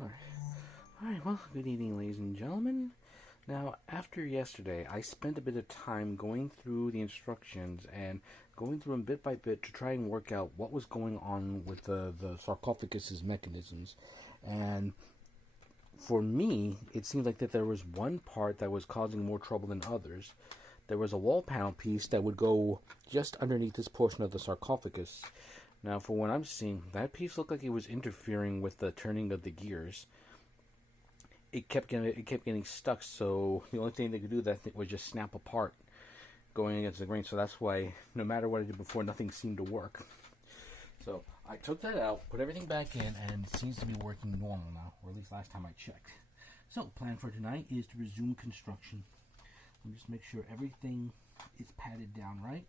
Alright, well, good evening, ladies and gentlemen. Now, after yesterday, I spent a bit of time going through the instructions and going through them bit by bit to try and work out what was going on with the sarcophagus's mechanisms. And for me, it seemed like that there was one part that was causing more trouble than others. There was a wall panel piece that would go just underneath this portion of the sarcophagus. Now, for what I'm seeing, that piece looked like it was interfering with the turning of the gears. It kept getting stuck, so the only thing they could do that was just snap apart, going against the grain. So that's why, no matter what I did before, nothing seemed to work. So I took that out, put everything back in, and it seems to be working normal now, or at least last time I checked. So, plan for tonight is to resume construction. And just make sure everything is patted down right.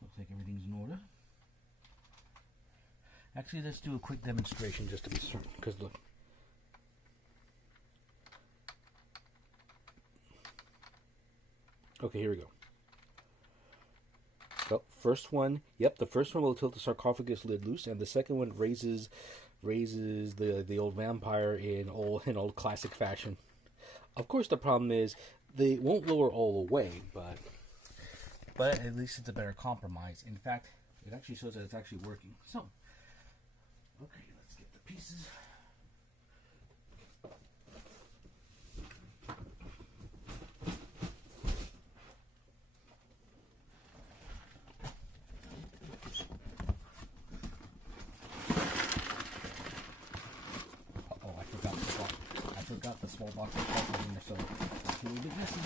Looks like everything's in order. Actually, let's do a quick demonstration just to be certain, because look. Okay, here we go. So, first one, yep, the first one will tilt the sarcophagus lid loose, and the second one raises the old vampire in old classic fashion. Of course, the problem is they won't lower all the way, but at least it's a better compromise. In fact, it actually shows that it's actually working. So, okay, let's get the pieces. Uh-oh, I forgot the small box of pieces in there, so it's a little bit messy.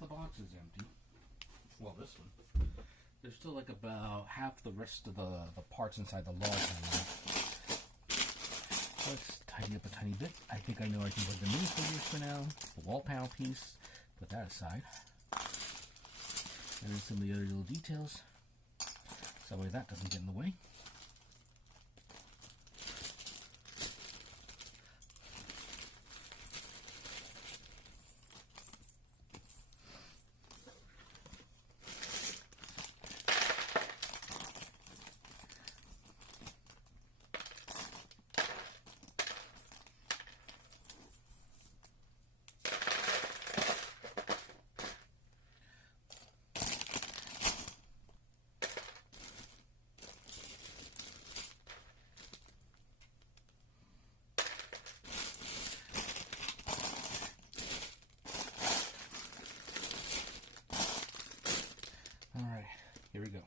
The box is empty. Well, this one. There's still like about half the rest of the parts inside the large one. Let's tidy up a tiny bit. I think I know I can put the minifigures for now. The wall panel piece. Put that aside. And then some of the other little details. So that way that doesn't get in the way. Alright, here we go.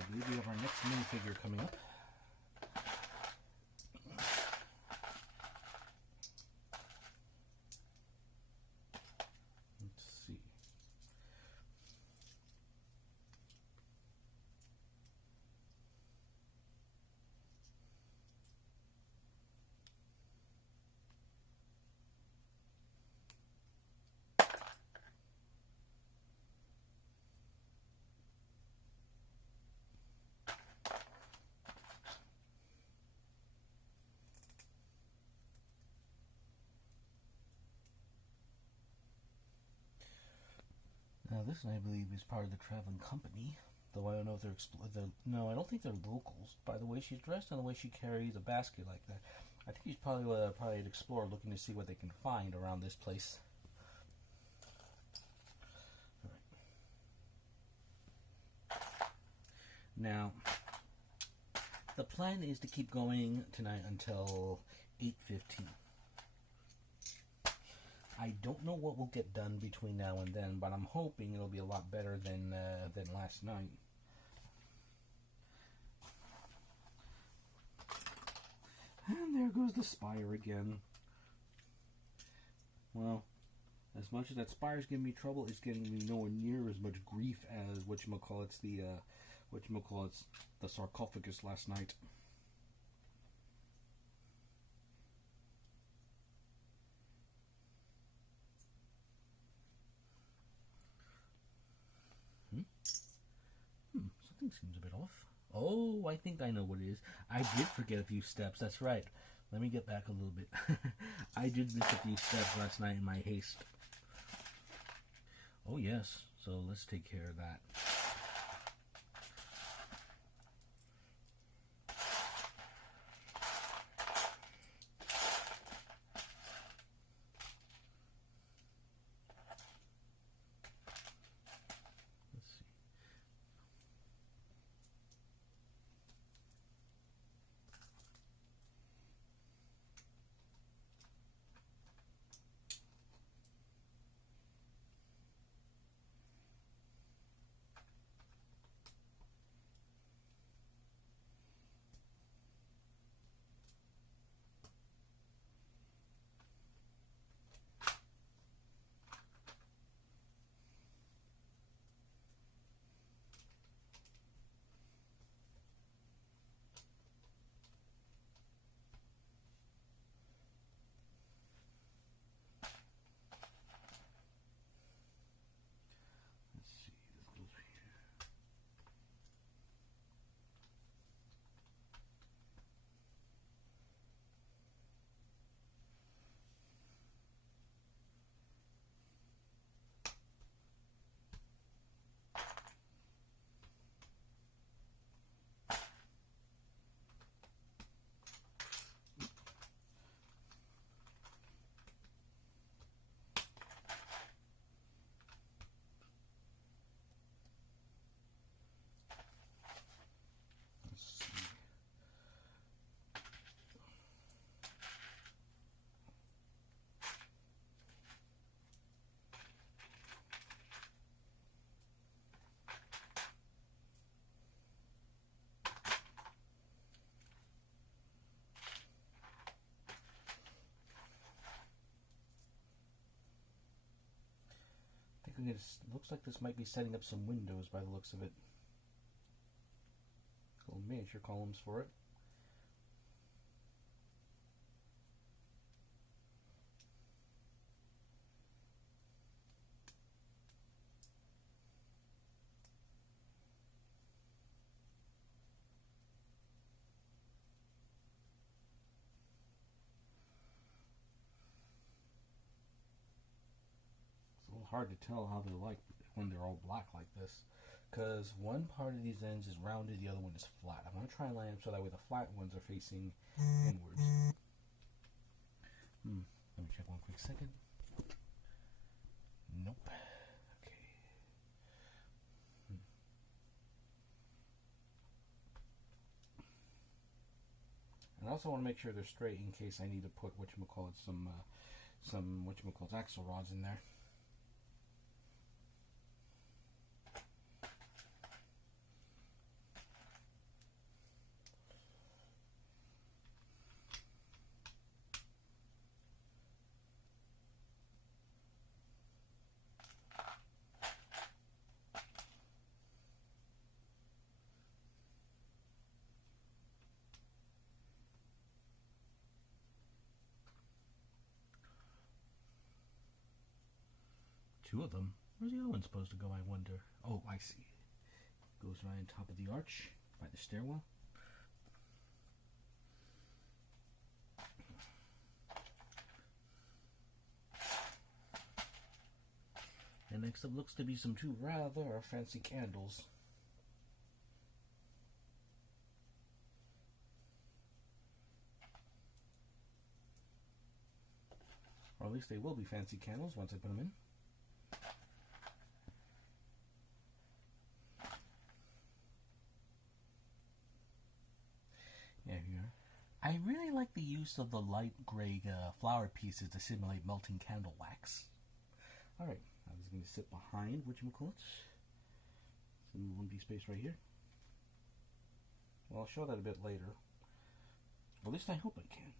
I believe we have our next minifigure coming up. Let's see. Now this, I believe, is part of the traveling company. Though I don't know if they're no, I don't think they're locals. By the way she's dressed and the way she carries a basket like that, I think she's probably an explorer looking to see what they can find around this place. All right. Now, the plan is to keep going tonight until 8:15. I don't know what will get done between now and then, but I'm hoping it'll be a lot better than last night. And there goes the spire again. Well, as much as that spire's giving me trouble, it's getting me nowhere near as much grief as whatchamacallit's the whatchamacallits, the sarcophagus last night. Something seems a bit off. Oh, I think I know what it is. I did forget a few steps. That's right. Let me get back a little bit. I did miss a few steps last night in my haste. Oh, yes. So let's take care of that. It looks like this might be setting up some windows by the looks of it. Little miniature columns for it. Hard to tell how they're like when they're all black like this, because one part of these ends is rounded, the other one is flat. I'm going to try and line up so that way the flat ones are facing inwards. Let me check one quick second. Nope. Okay. And I also want to make sure they're straight in case I need to put some axle rods in there. Two of them. Where's the other one supposed to go, I wonder? Oh, I see. Goes right on top of the arch by the stairwell. And next up looks to be some two rather fancy candles. Or at least they will be fancy candles once I put them in. Yeah, here. I really like the use of the light gray flower pieces to simulate melting candle wax. Alright, I was going to sit behind whatchamacallits. Some empty space right here. Well, I'll show that a bit later. At least I hope I can.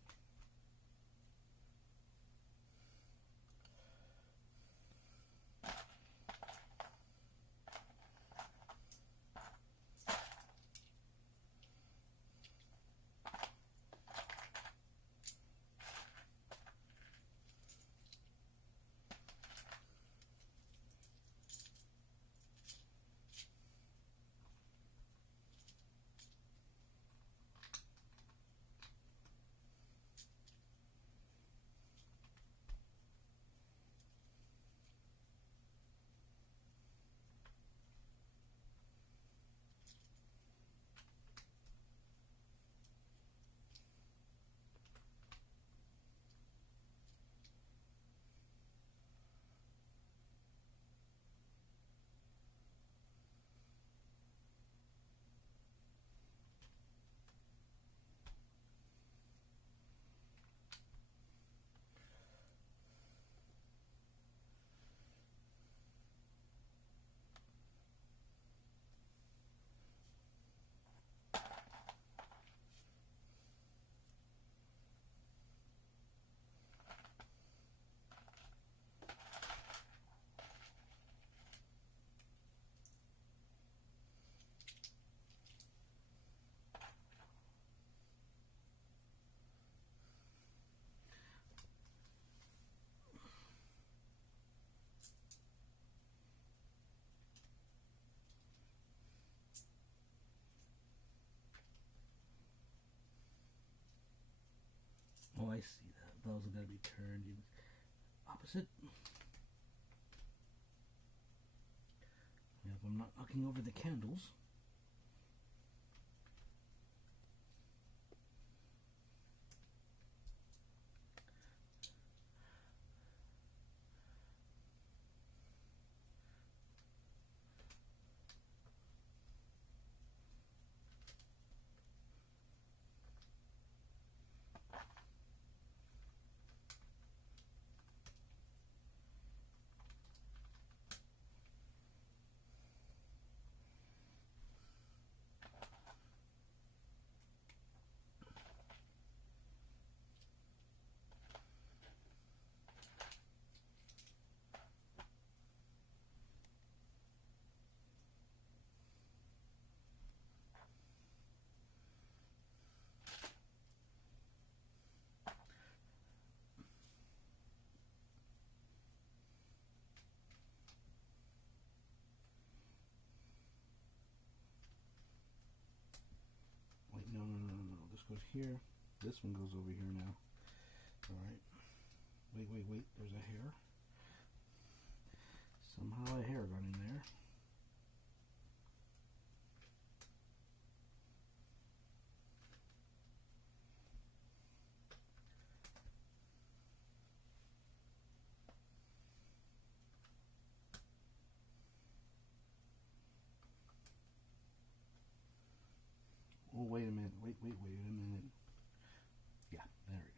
I see that. Those are going to be turned in opposite. Yep, I'm not knocking over the candles. Wait, no. This goes here. This one goes over here now. Alright. Wait. There's a hair. Somehow a hair got in there. Oh, wait a minute. Wait a minute. Yeah, there we go.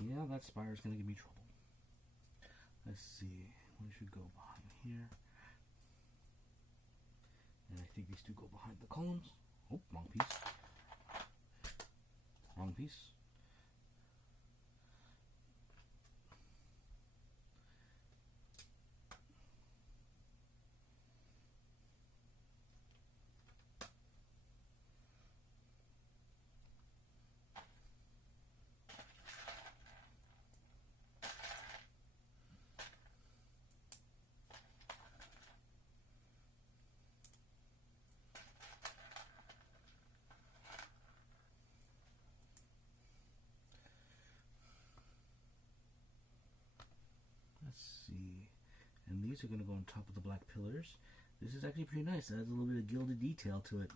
Yeah, that spire's going to give me trouble. Let's see. One should go behind here. And I think these two go behind the columns. Oh, wrong piece. Wrong piece. Let's see. And these are going to go on top of the black pillars. This is actually pretty nice. It adds a little bit of gilded detail to it.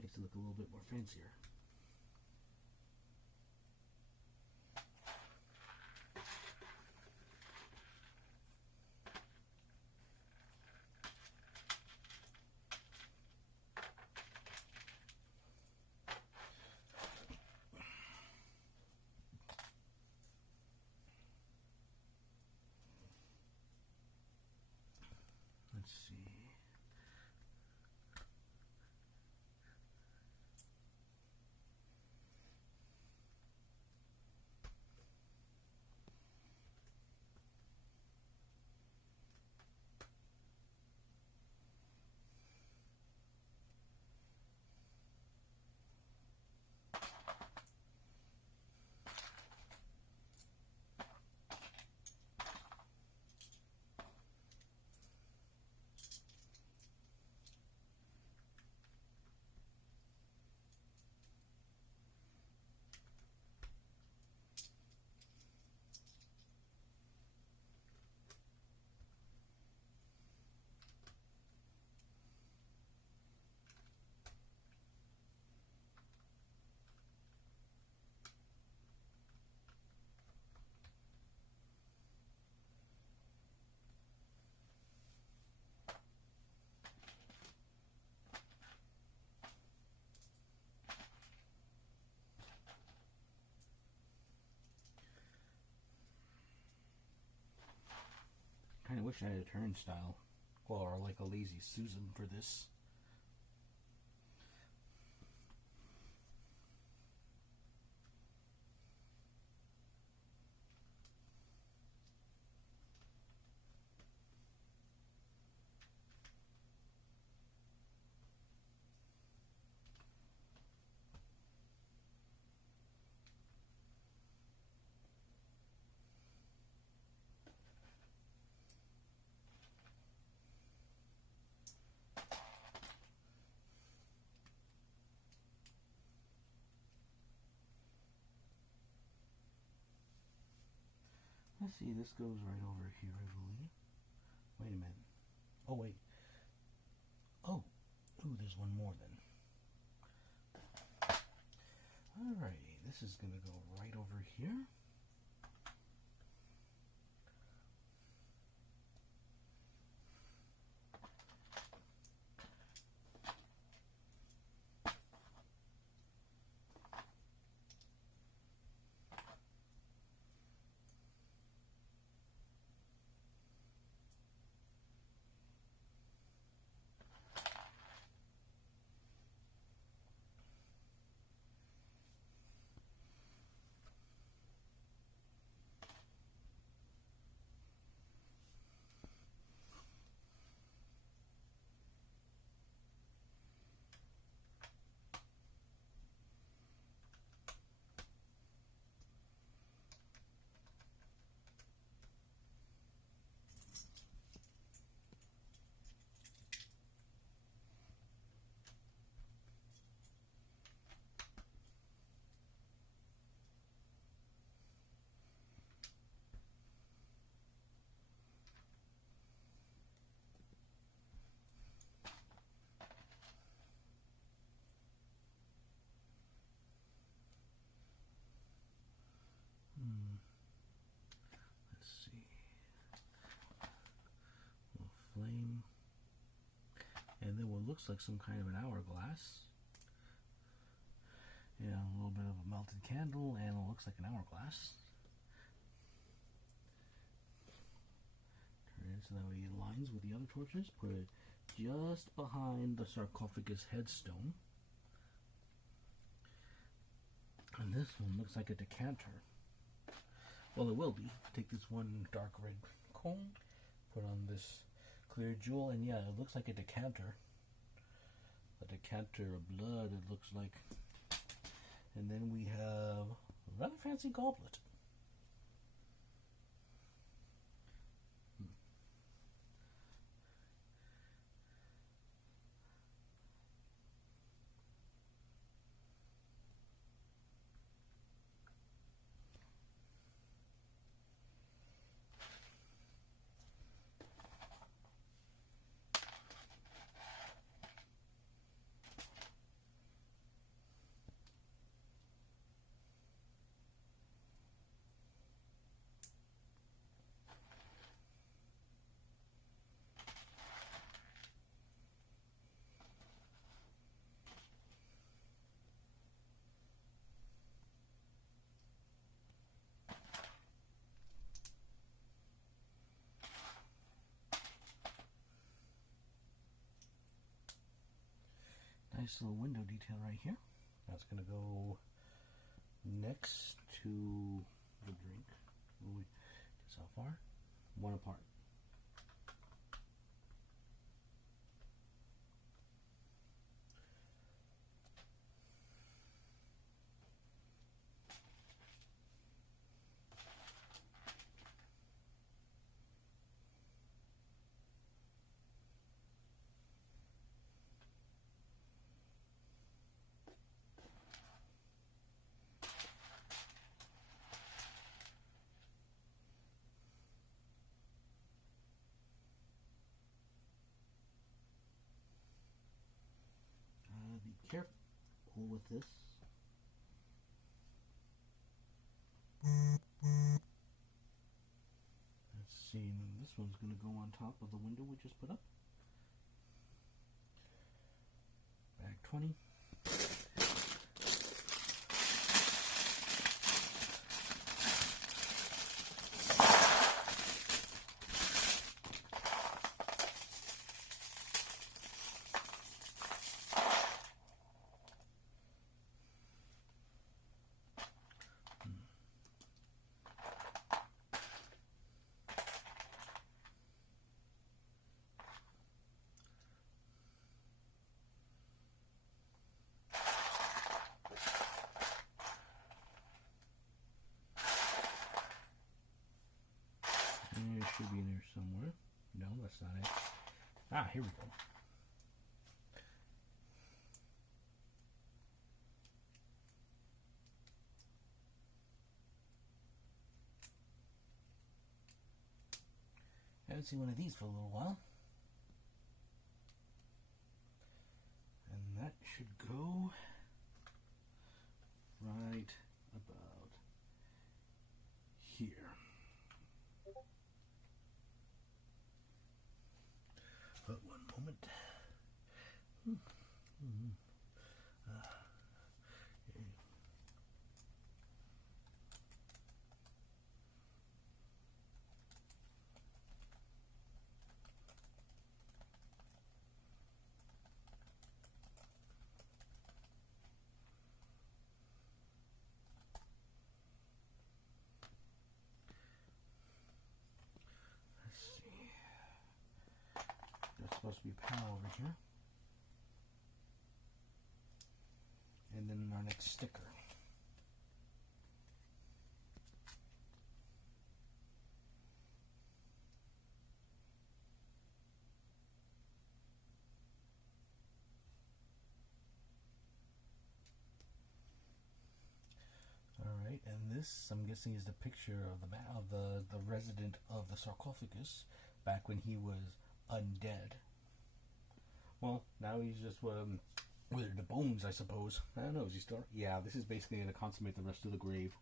Makes it look a little bit more fancier. Let's see. wish I had a turnstile, or like a lazy Susan for this. Let's see, this goes right over here, I believe. Wait a minute. Oh, wait. Oh, ooh, there's one more then. Alrighty, this is going to go right over here. Let's see. A little flame. And then what looks like some kind of an hourglass. Yeah, a little bit of a melted candle, and it looks like an hourglass. Turn it so that way it aligns with the other torches. Put it just behind the sarcophagus headstone. And this one looks like a decanter. Well, it will be. Take this one dark red cone, put on this clear jewel, and yeah, it looks like a decanter. A decanter of blood, it looks like. And then we have a rather fancy goblet. Nice little window detail right here. That's going to go next to the drink. Guess how far? One apart. Be careful with this. Let's see, this one's going to go on top of the window we just put up. Bag 20. it should be in here somewhere. No, that's not it. Ah, here we go. I haven't seen one of these for a little while. And that should go right about here. But one moment. Supposed to be a panel over here, and then our next sticker. All right, and this, I'm guessing, is the picture of the resident of the sarcophagus back when he was undead. Well, now he's just withered the bones, I suppose. I don't know, is he still? Yeah, this is basically going to consummate the rest of the grave.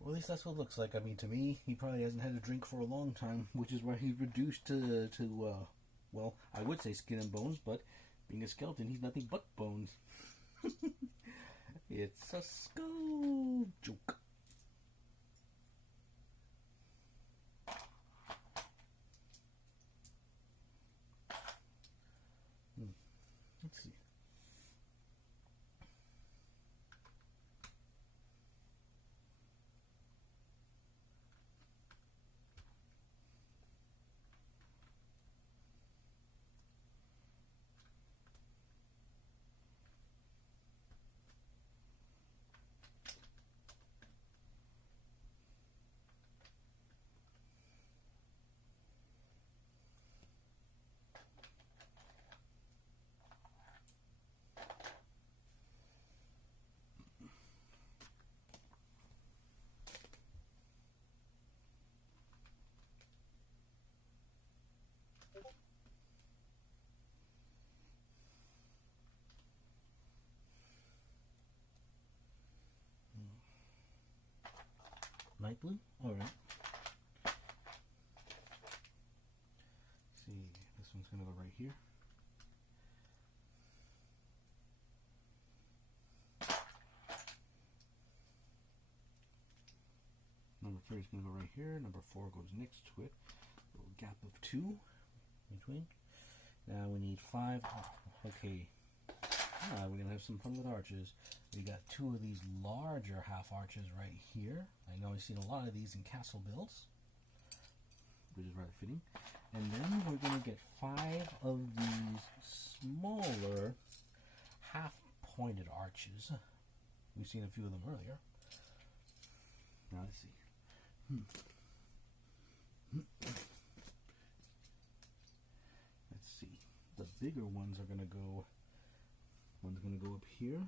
Or at least that's what it looks like. I mean, to me, he probably hasn't had a drink for a long time, which is why he's reduced to well, I would say skin and bones, but being a skeleton, he's nothing but bones. It's a skull joke. Let's see. Light blue? Alright. See, this one's going to go right here. Number 3 is going to go right here. Number 4 goes next to it. A little gap of 2 between. Now we need 5. Oh, okay. We're going to have some fun with arches. We got 2 of these larger half arches right here. I know I've seen a lot of these in castle builds, which is rather fitting. And then we're going to get 5 of these smaller half-pointed arches. We've seen a few of them earlier. Now let's see. Let's see. The bigger ones are going to go. One's going to go up here.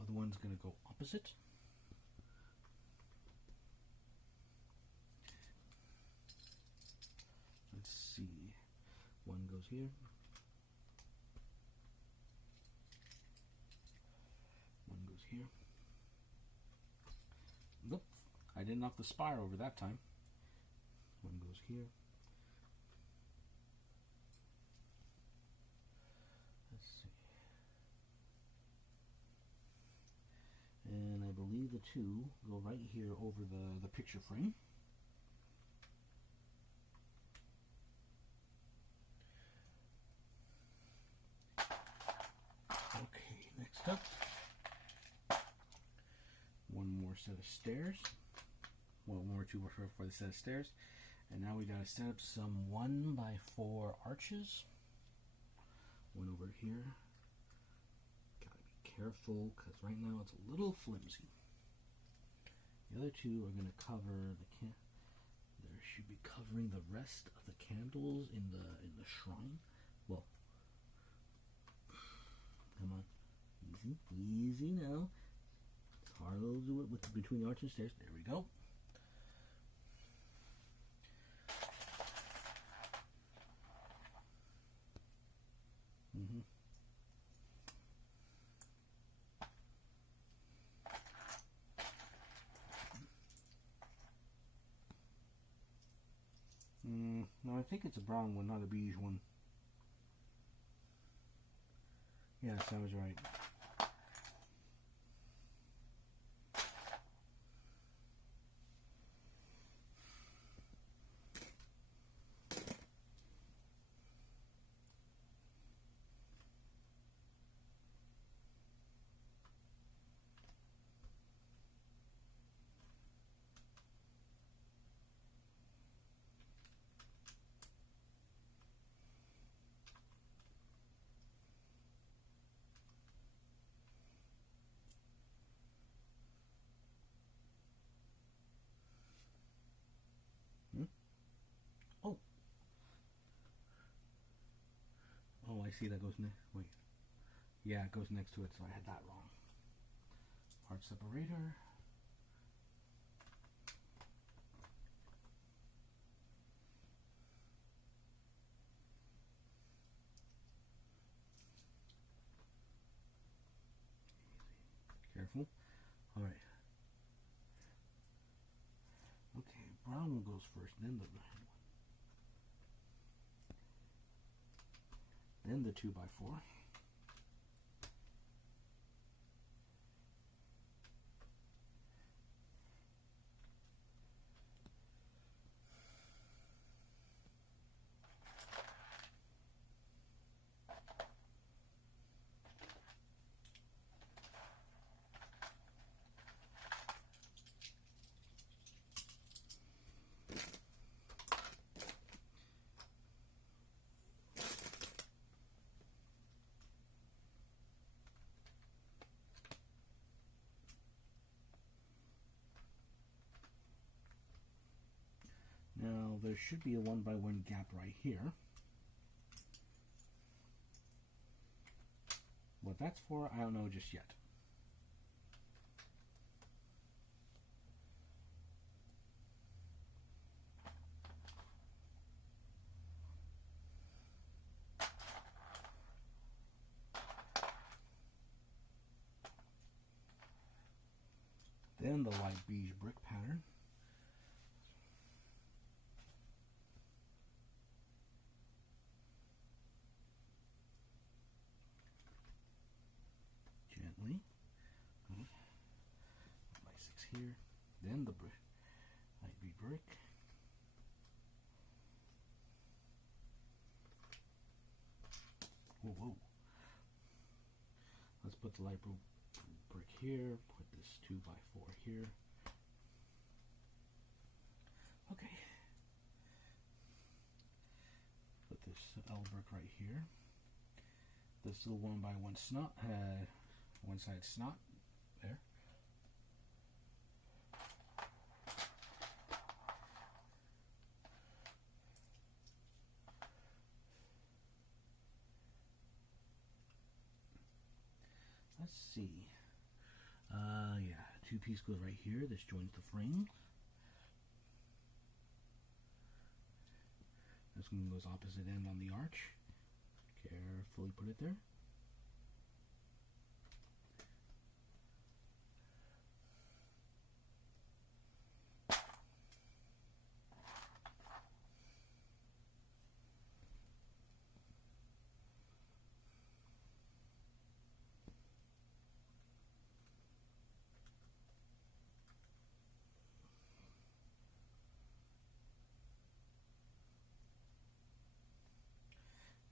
Other one's going to go opposite. Let's see. One goes here. One goes here. Nope. I didn't knock the spire over that time. One goes here. And I believe the 2 go right here over the picture frame. Okay, next up, one more set of stairs. Well, 1 or 2 for the set of stairs. And now we gotta set up some 1x4 arches. One over here. Gotta be Careful, because right now it's a little flimsy. The other two are going to cover the There should be covering the rest of the candles in the shrine. Well, come on, easy now. Harlow do it with between the arch and stairs. There we go. No, I think it's a brown one, not a beige one. Yes, I was right. Oh, I see that goes next. Wait. Yeah, it goes next to it, so I had that wrong. Part separator. Careful. Alright. Okay, brown one goes first, then the red one. Then the 2x4. Now there should be a 1x1 gap right here. What that's for, I don't know just yet. Then the light beige brick pattern. Gently. Light 6 here. Then the brick, light beige brick. Whoa, whoa. Let's put the light brick here. Put this 2x4 here. Okay. Put this L brick right here. This little 1x1 snot, one side snot there. Let's see. Yeah, 2-piece goes right here. This joins the frame. This one goes opposite end on the arch. Carefully put it there.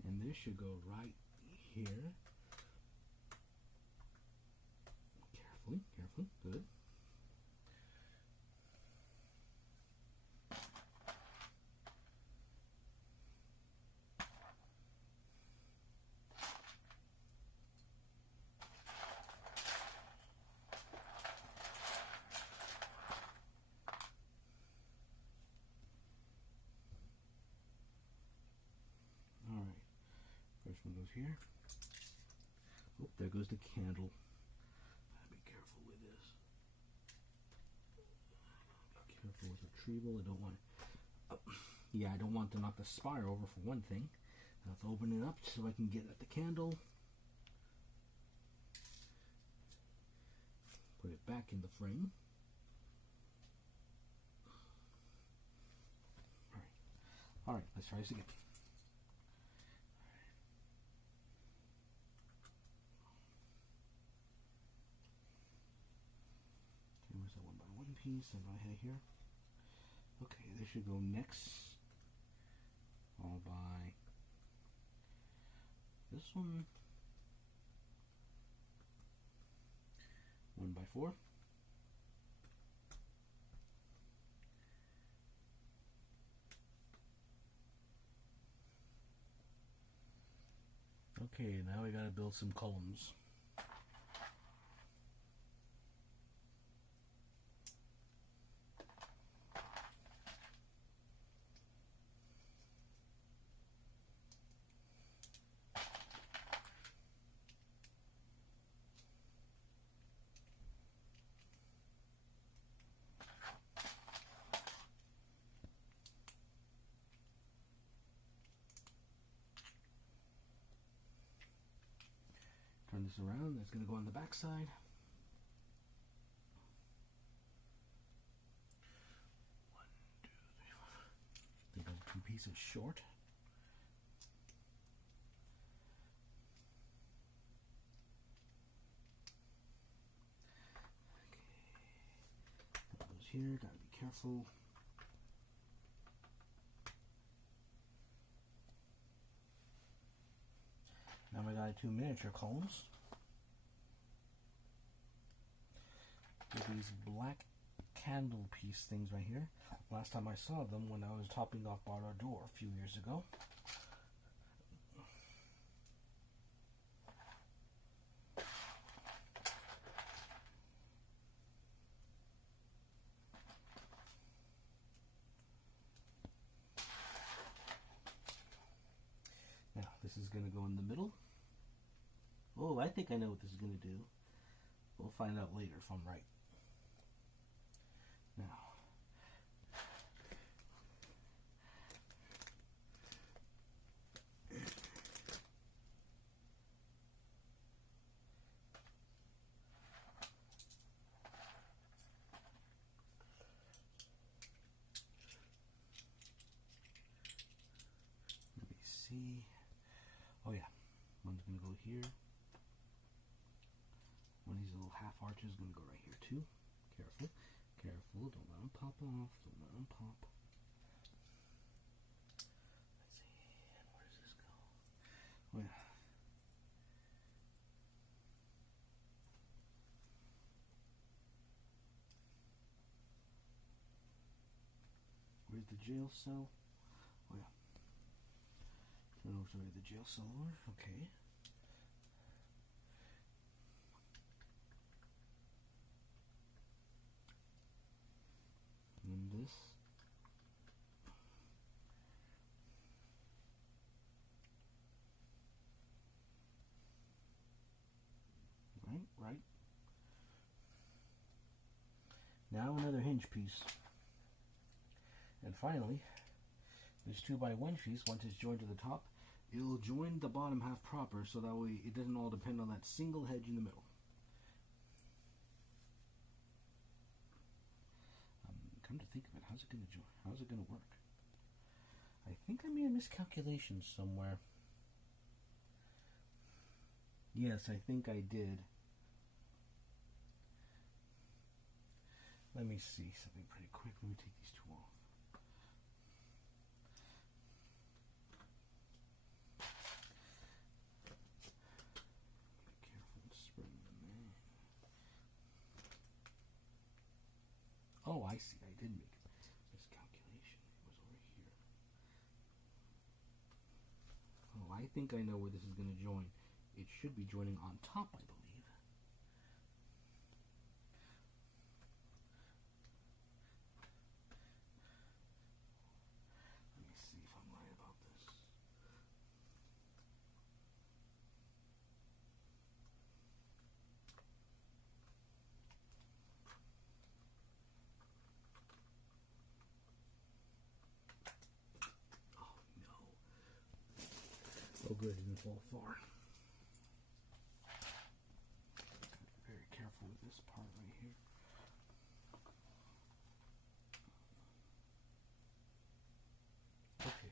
And this should go right here. Carefully, carefully, good. Oh, there goes the candle. Gotta be careful with this. Be careful with the treble. I don't want. Yeah, I don't want to knock the spire over for one thing. Let's open it up so I can get at the candle. Put it back in the frame. Alright, let's try this again. Okay, where's that 1x1 piece? And I have here. Okay, this should go next. All by this one. 1x4. Okay, now we gotta build some columns. Turn this around, that's going to go on the back side. One, two, three, four. I think those 2 pieces short. Okay. Put those here, gotta be careful. Now we got 2 miniature columns. With these black candle piece things right here. Last time I saw them when I was topping off our door a few years ago. Now this is going to go in the middle. Oh, I think I know what this is going to do. We'll find out later if I'm right. Now, let me see. Oh yeah, one's going to go here. One of these little half arches is going to go right here too. Careful, careful, don't let them pop off, don't let them pop. Let's see, where does this go? Oh yeah. Where's the jail cell? Oh yeah. Turn over to where the jail cell are, okay. And this. Right. Now another hinge piece. And finally, this 2x1 piece, once it's joined to the top, it'll join the bottom half proper so that way it doesn't all depend on that single hedge in the middle. Come to think of it, how's it going to join? How's it going to work? I think I made a miscalculation somewhere. Yes, I think I did. Let me see something pretty quick. Let me take these 2 off. Be careful and spread them in. Oh, I see. I did make a miscalculation. It was over here. Oh, I think I know where this is going to join. It should be joining on top, I believe. Let me see if I'm right about this. good it didn't fall far. Very careful with this part right here. Okay.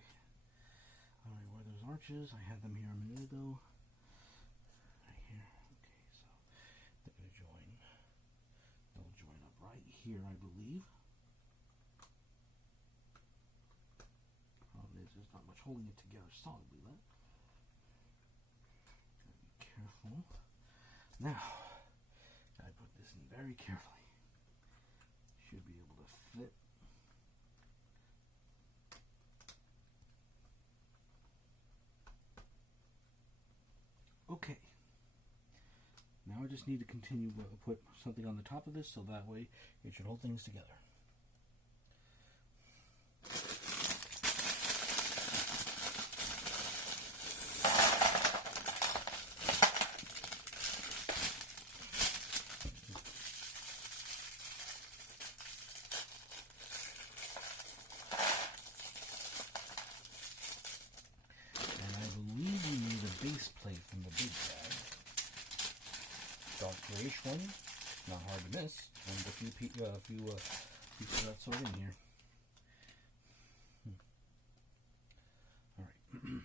Alright, where those arches, I had them here a minute ago. Right here. Okay, so they're going to join. They'll join up right here, I believe. Problem is, there's not much holding it together solidly left. Gotta be careful. Now, I put this in very carefully. Should be able to fit. Okay. Now I just need to continue to put something on the top of this so that way it should hold things together. Base plate from the big bag. Dark grayish one, not hard to miss, and a few pieces of that sort in here. Alright.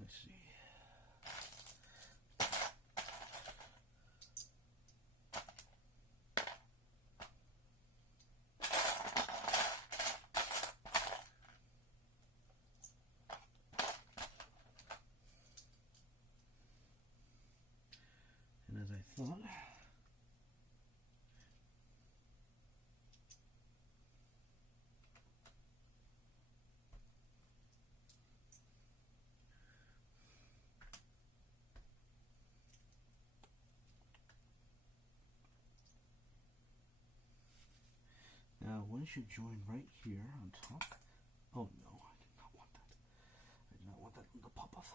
Let's see. As I thought, now one should join right here on top. Oh no, I did not want that. I did not want that to pop off.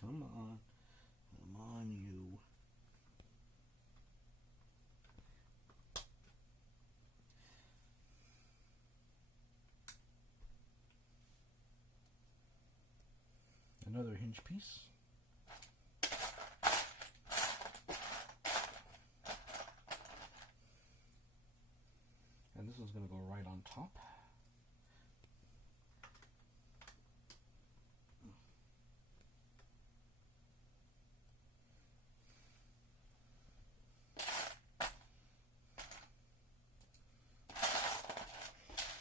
Come on. Come on, you. Another hinge piece. And this one's going to go right on top.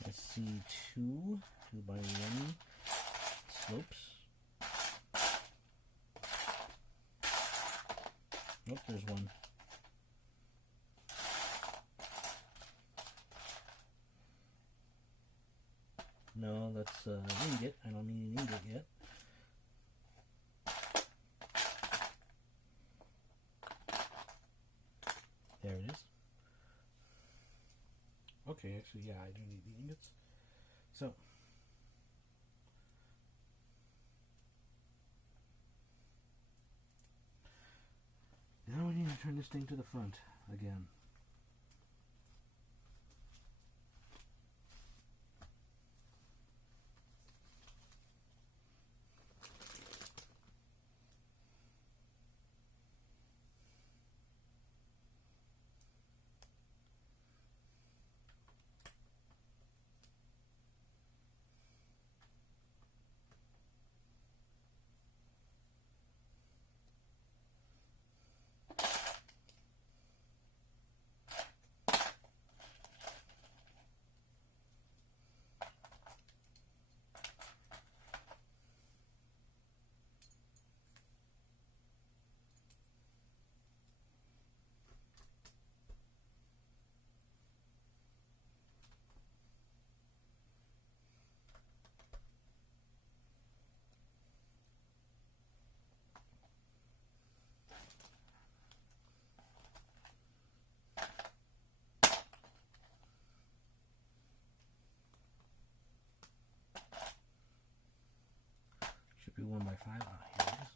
Let's see, two by one slopes. Nope, there's one. No, that's an ingot. I don't need an ingot yet. There it is. Okay, actually, yeah, I do need the ingots. So, now we need to turn this thing to the front again. Should be 1 by 5. Ah, here it is.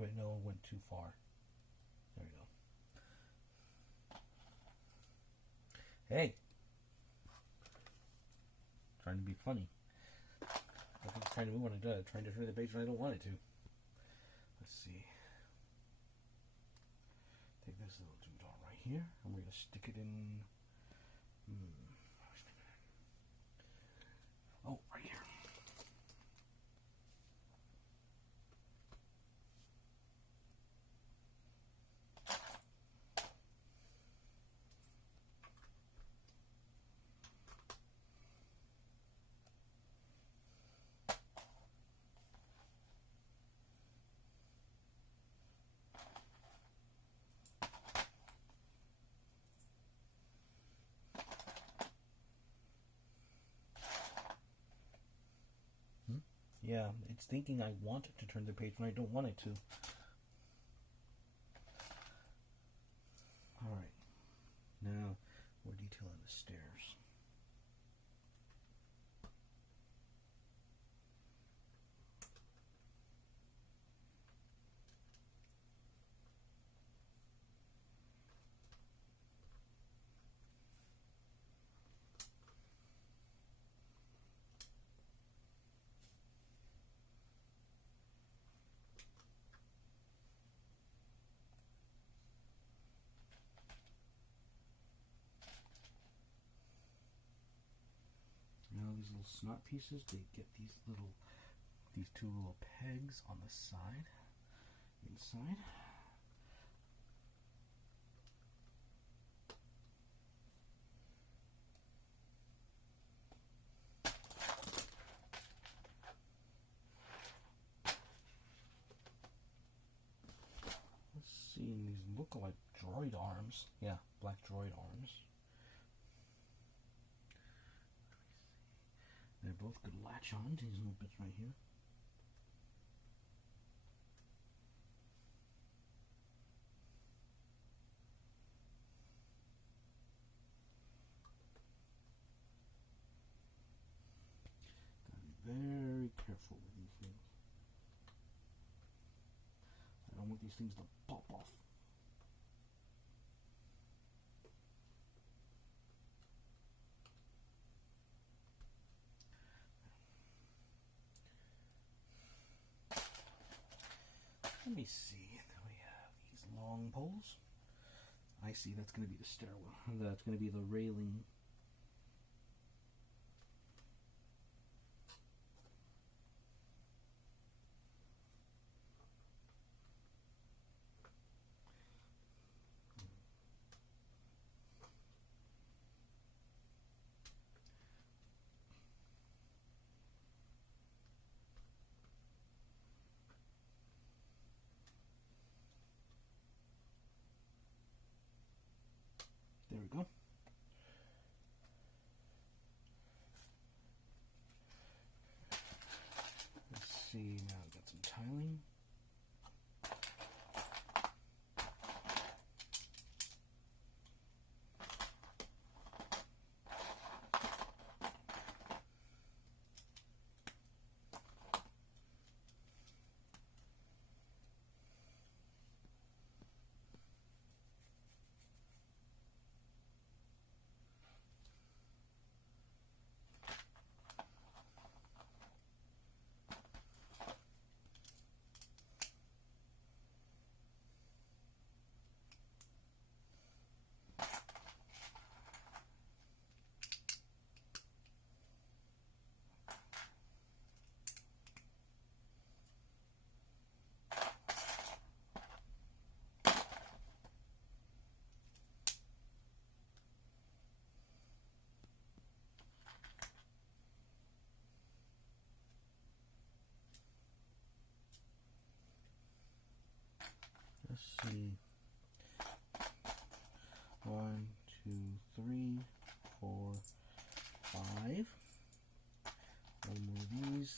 Wait, no, it went too far. There we go. Hey! Trying to be funny. I'm trying to move when I do it. Trying to turn the page when I don't want it to. Let's see. Take this little doodle right here, and we're going to stick it in. Oh, right here. Yeah, it's thinking I want it to turn the page when I don't want it to. Alright, now more detail on the stairs. Now these little snot pieces, they get these two little pegs on the side, inside. Let's see, these look like droid arms. Yeah, black droid arms. They both could latch on to these little bits right here. Gotta be very careful with these things. I don't want these things to pop off. Let me see. Then we have these long poles. I see. That's going to be the stairwell. That's going to be the railing. There we go. Let's see, now I've got some tiling. Let's see. 1, 2, 3, 4, 5. We'll move these.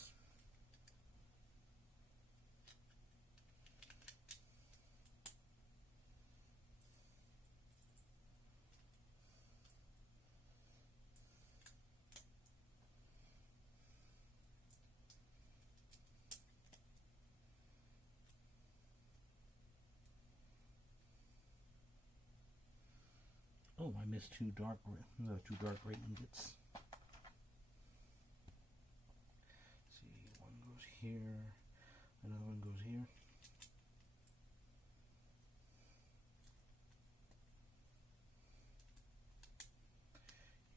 Oh, I missed two dark gray ingots. Let's see, one goes here, another one goes here.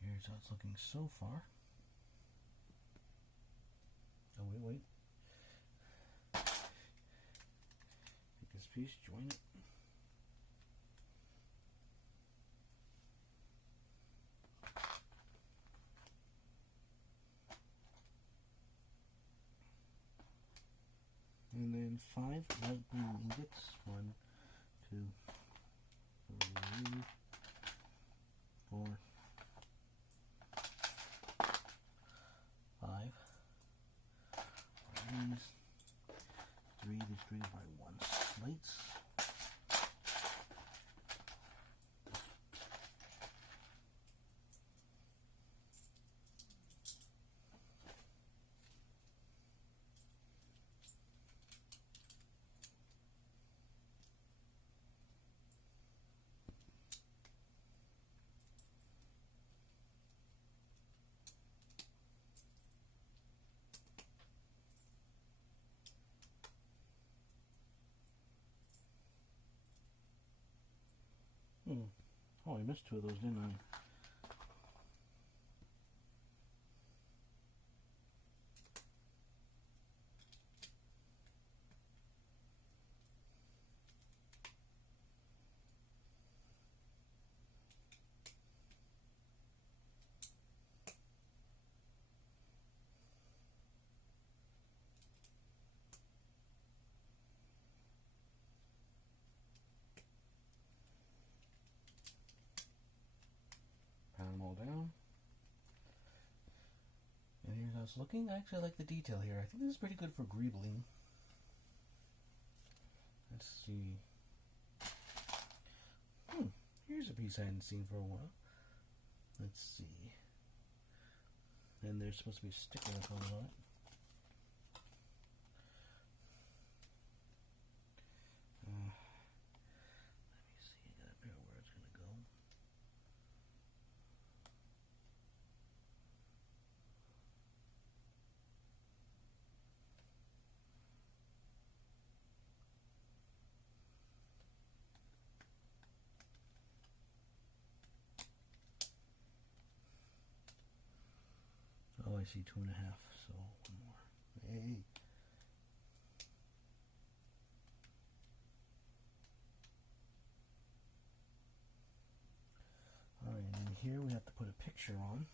Here's how it's looking so far. Oh, wait. Take this piece, join it. And then 5 light blue ingots. 1, 2, 3, 4, 5. These 3 distributed by 1 slates. Oh, I missed 2 of those, didn't I? Pound them all down. And here's how it's looking. I actually like the detail here. I think this is pretty good for greebling. Let's see. Here's a piece I hadn't seen for a while. Let's see. And there's supposed to be a sticker that comes on it. Let me see. I got a pair where it's going to go. Oh, I see 2.5, so 1 more. Hey. Alright, and here we have to put a picture on.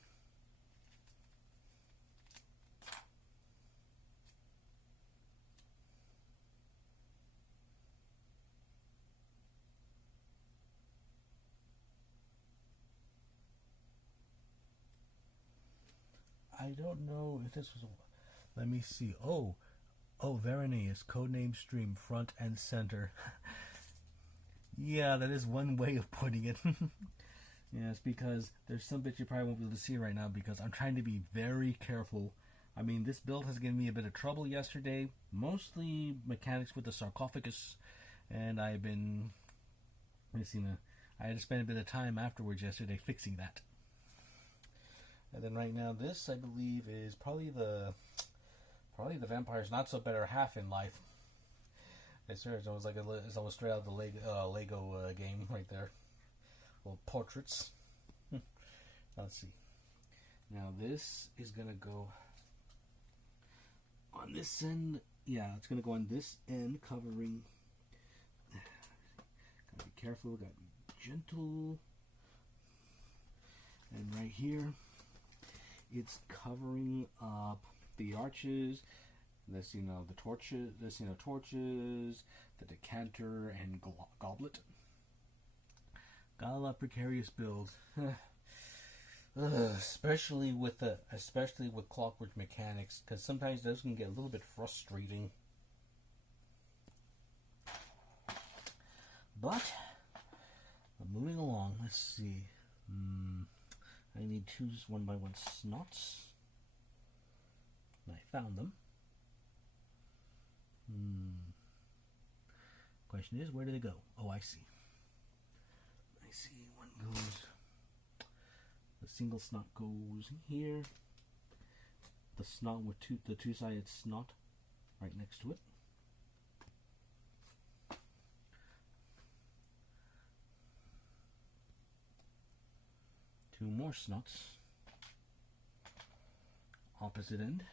I don't know if this was a... Let me see. Oh, Veronius, codename stream, front and center. Yeah, that is one way of putting it. Yeah, it's because there's some bits you probably won't be able to see right now because I'm trying to be very careful. I mean, this build has given me a bit of trouble yesterday. Mostly mechanics with the sarcophagus. And I've been... I had to spend a bit of time afterwards yesterday fixing that. And then right now, this I believe is probably the vampire's not so better half in life. It's almost like it's almost straight out of the Lego game right there. Little portraits. Let's see. Now this is gonna go on this end. Yeah, it's gonna go on this end, covering. Gotta be careful. Gotta be gentle. And right here, it's covering up the arches. This, the torches. Torches, the decanter, and goblet. Got a lot of precarious builds, especially with clockwork mechanics, because sometimes those can get a little bit frustrating. But I'm moving along. Let's see. I need 2 1x1 snots. I found them. Question is, where do they go? Oh, I see. One goes The single snot goes here. The snot with the two-sided snot right next to it. Two more snots. Opposite end.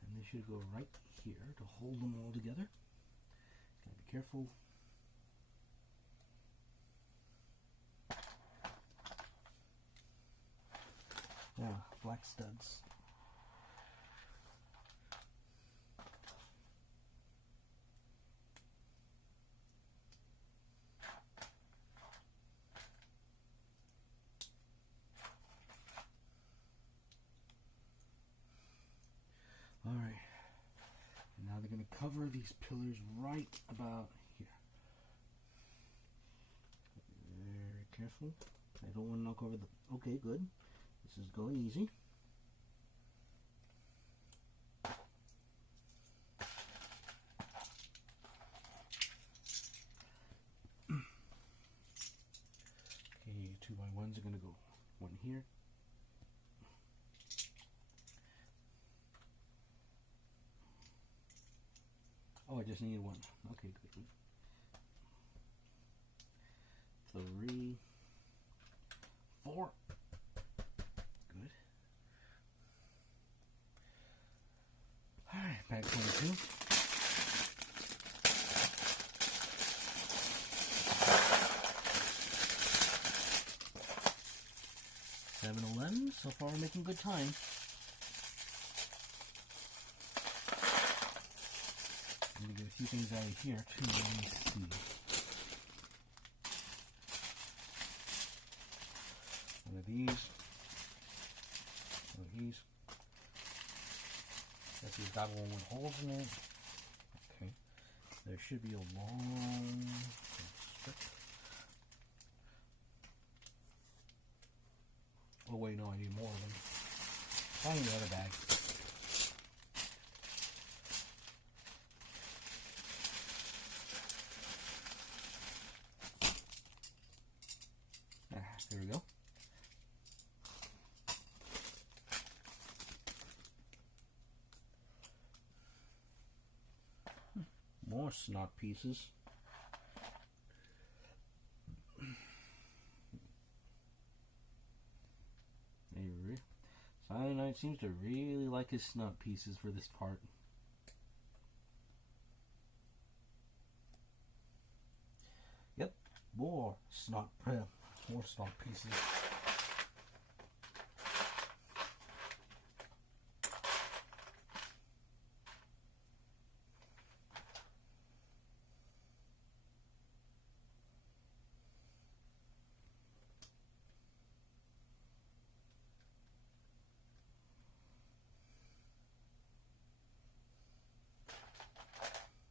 And they should go right here to hold them all together. Gotta be careful. Yeah, black studs. All right, and now they're going to cover these pillars right about here. Very careful. I don't want to knock over the... Okay, good. This is going easy. Okay, 2x1s are going to go one here. Oh, I just needed one. Okay, good. 3, 4. Good. Alright, bag 22. Seven 11. So far, we're making good time. I'm going to get a few things out of here too. Let me see. One of these. One of these. Guess we've got one with holes in it. Okay. There should be a long strip. Oh wait, no, I need more of them. Find the other bag. There we go. More snot pieces. Silent Night seems to really like his snot pieces for this part. Yep, more snot pieces.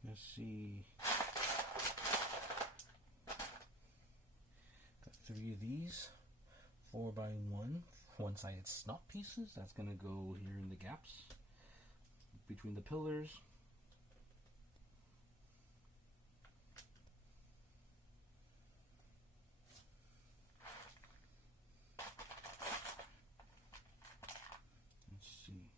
Let's see. Got 3 of these. 4x1 one-sided snot pieces. That's going to go here in the gaps between the pillars. Let's see.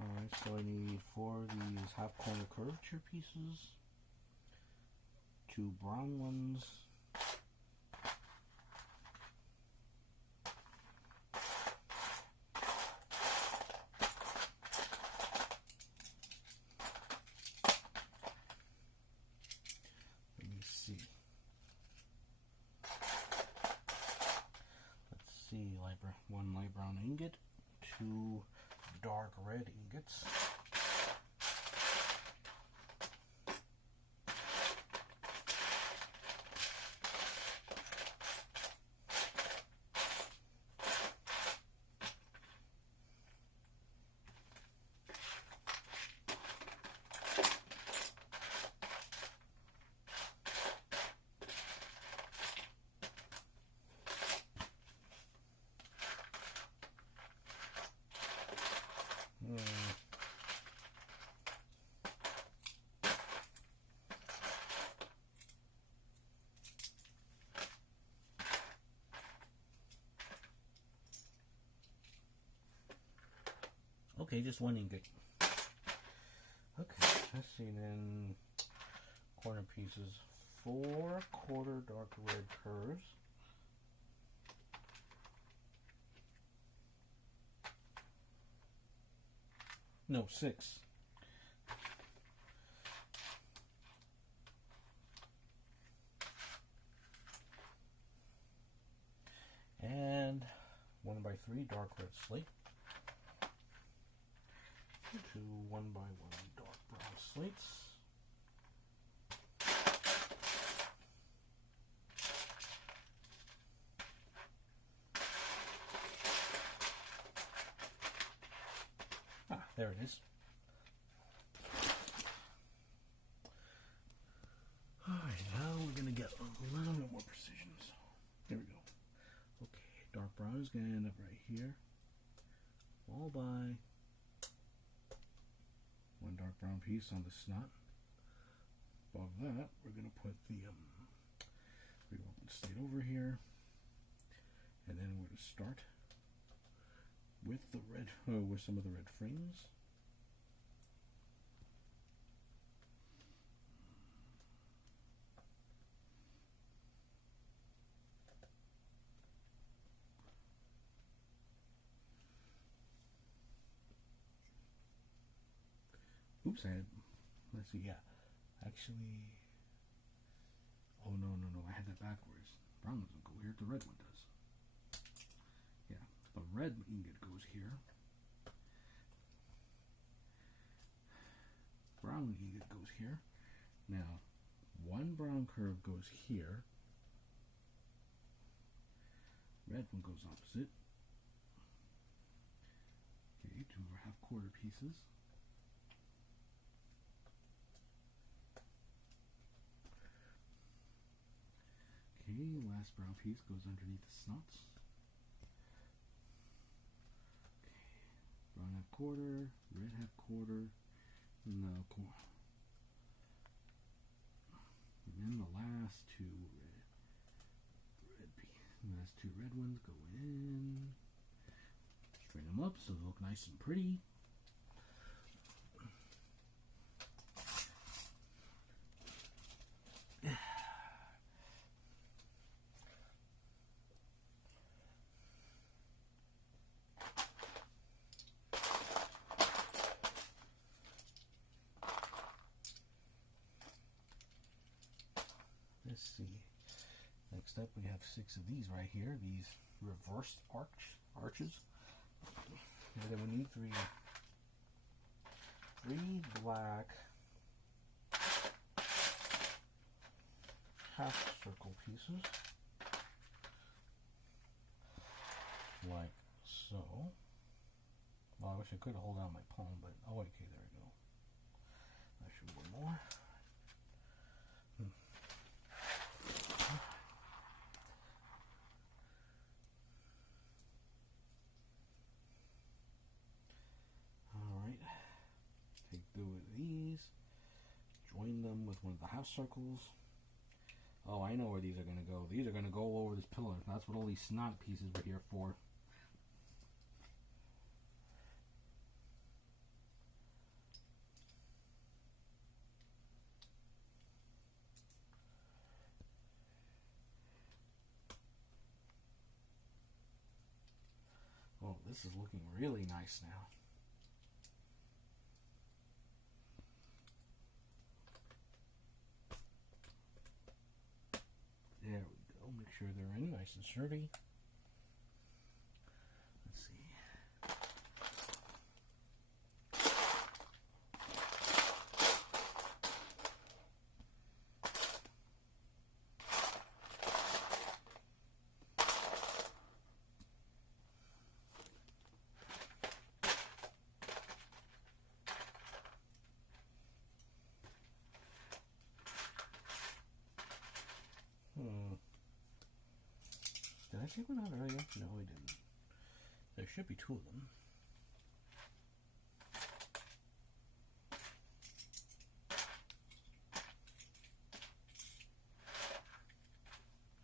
Alright, so I need 4 of these half-corner curvature pieces, 2 brown ones, let me see. Let's see, one light brown ingot, 2 dark red ingots. Okay, just one ingot. Okay, let's see then. Corner pieces. 4 quarter dark red curves. No, 6. And 1x3 dark red slate. 2 1x1 dark brown slates. Ah, there it is. Alright, now we're going to get a little bit more precision. So, here we go. Okay, dark brown is going to end up right here. All by 1 dark brown piece on the snot. Above that, we're going to put the slate over here. And then we're going to start with the red, with some of the red frames. Oops, let's see, yeah. Actually, oh no, I had that backwards. Brown doesn't go here, the red one does. Yeah, the red ingot goes here. Brown ingot goes here. Now, 1 brown curve goes here. Red one goes opposite. Okay, 2 1/2 pieces. Okay, last brown piece goes underneath the snots. Okay, brown 1/4, red 1/4, no, and then the last 2 red ones go in. Straighten them up so they look nice and pretty. Let's see. Next up, we have 6 of these right here. These reversed arches. And then we need 3 black half circle pieces, like so. Well, I wish I could hold out my palm, but oh, okay, there we go. I should one more. These, join them with one of the half circles. Oh, I know where these are going to go. These are going to go over this pillar. That's what all these snot pieces were here for. Oh, this is looking really nice now. There we go. Make sure they're in nice and sturdy. Let's see. Did I take one out earlier? No, I didn't. There should be 2 of them.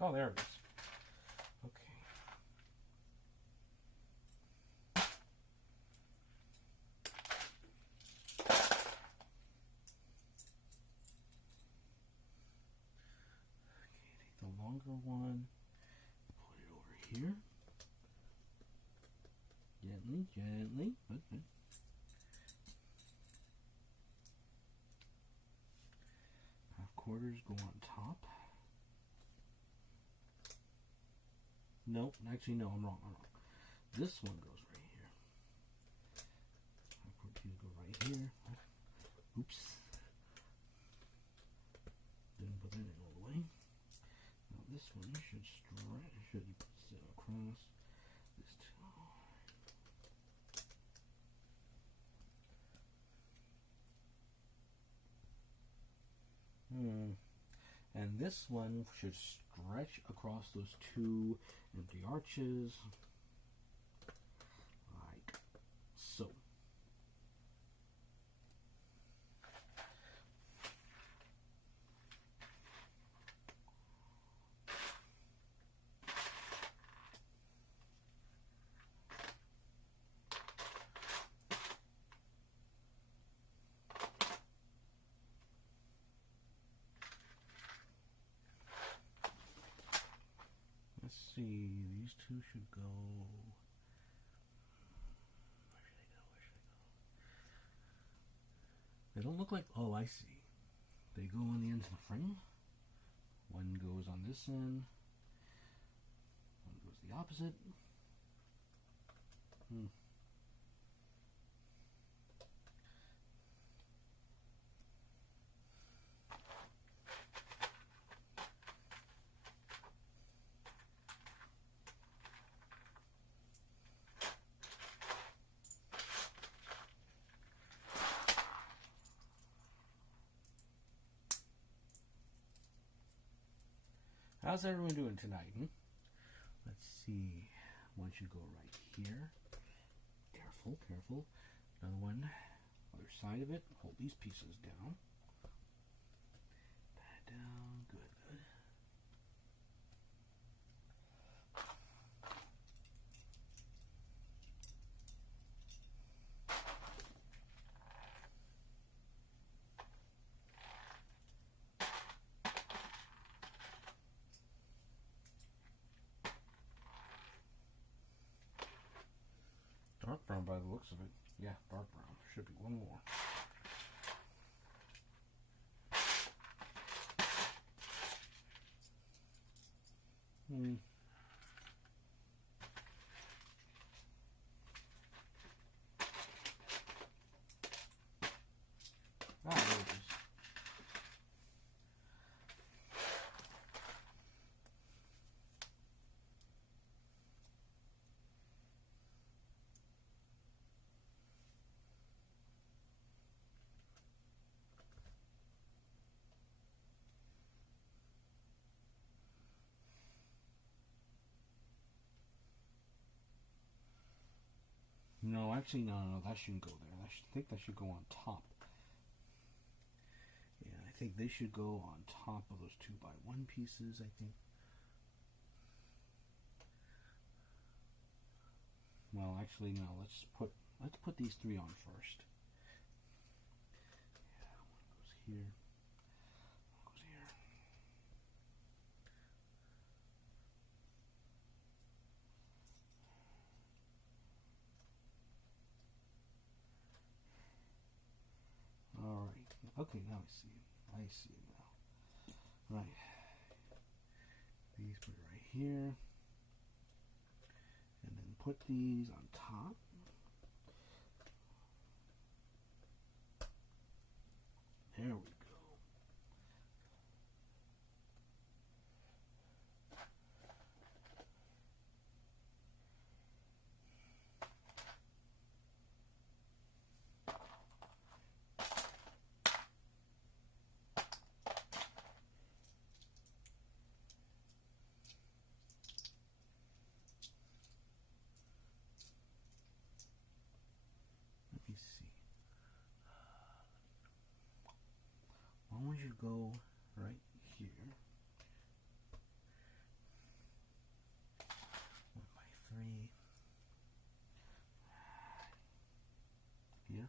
Oh, there it is. Okay. longer one. Put it over here. Gently, gently. Okay. Half quarters go on top. Nope, actually no, I'm wrong. This one goes right here. Half quarters go right here. Oops. Didn't put that in all the way. Now this one should sit across this two. And this one should stretch across those two empty arches, like so. Let's see, these two should go. Where should they go? They don't look like. Oh, I see. They go on the ends of the frame. One goes on this end. One goes the opposite. How's everyone doing tonight? Let's see. One should go right here. Careful, careful. Another one, other side of it. Hold these pieces down. Pat it down. Good, good. Dark brown by the looks of it. Yeah, dark brown. Should be one more. There it is. No, actually, no, that shouldn't go there. I think that should go on top. Yeah, I think they should go on top of those 2x1 pieces, I think. Well, actually, no, let's put these three on first. Yeah, one goes here. One goes here. Alright. Okay, now I see it. I see it now. Right. These put it right here. And then put these on top. There we go. Let me see. Why don't you go right here? 1x3. Here.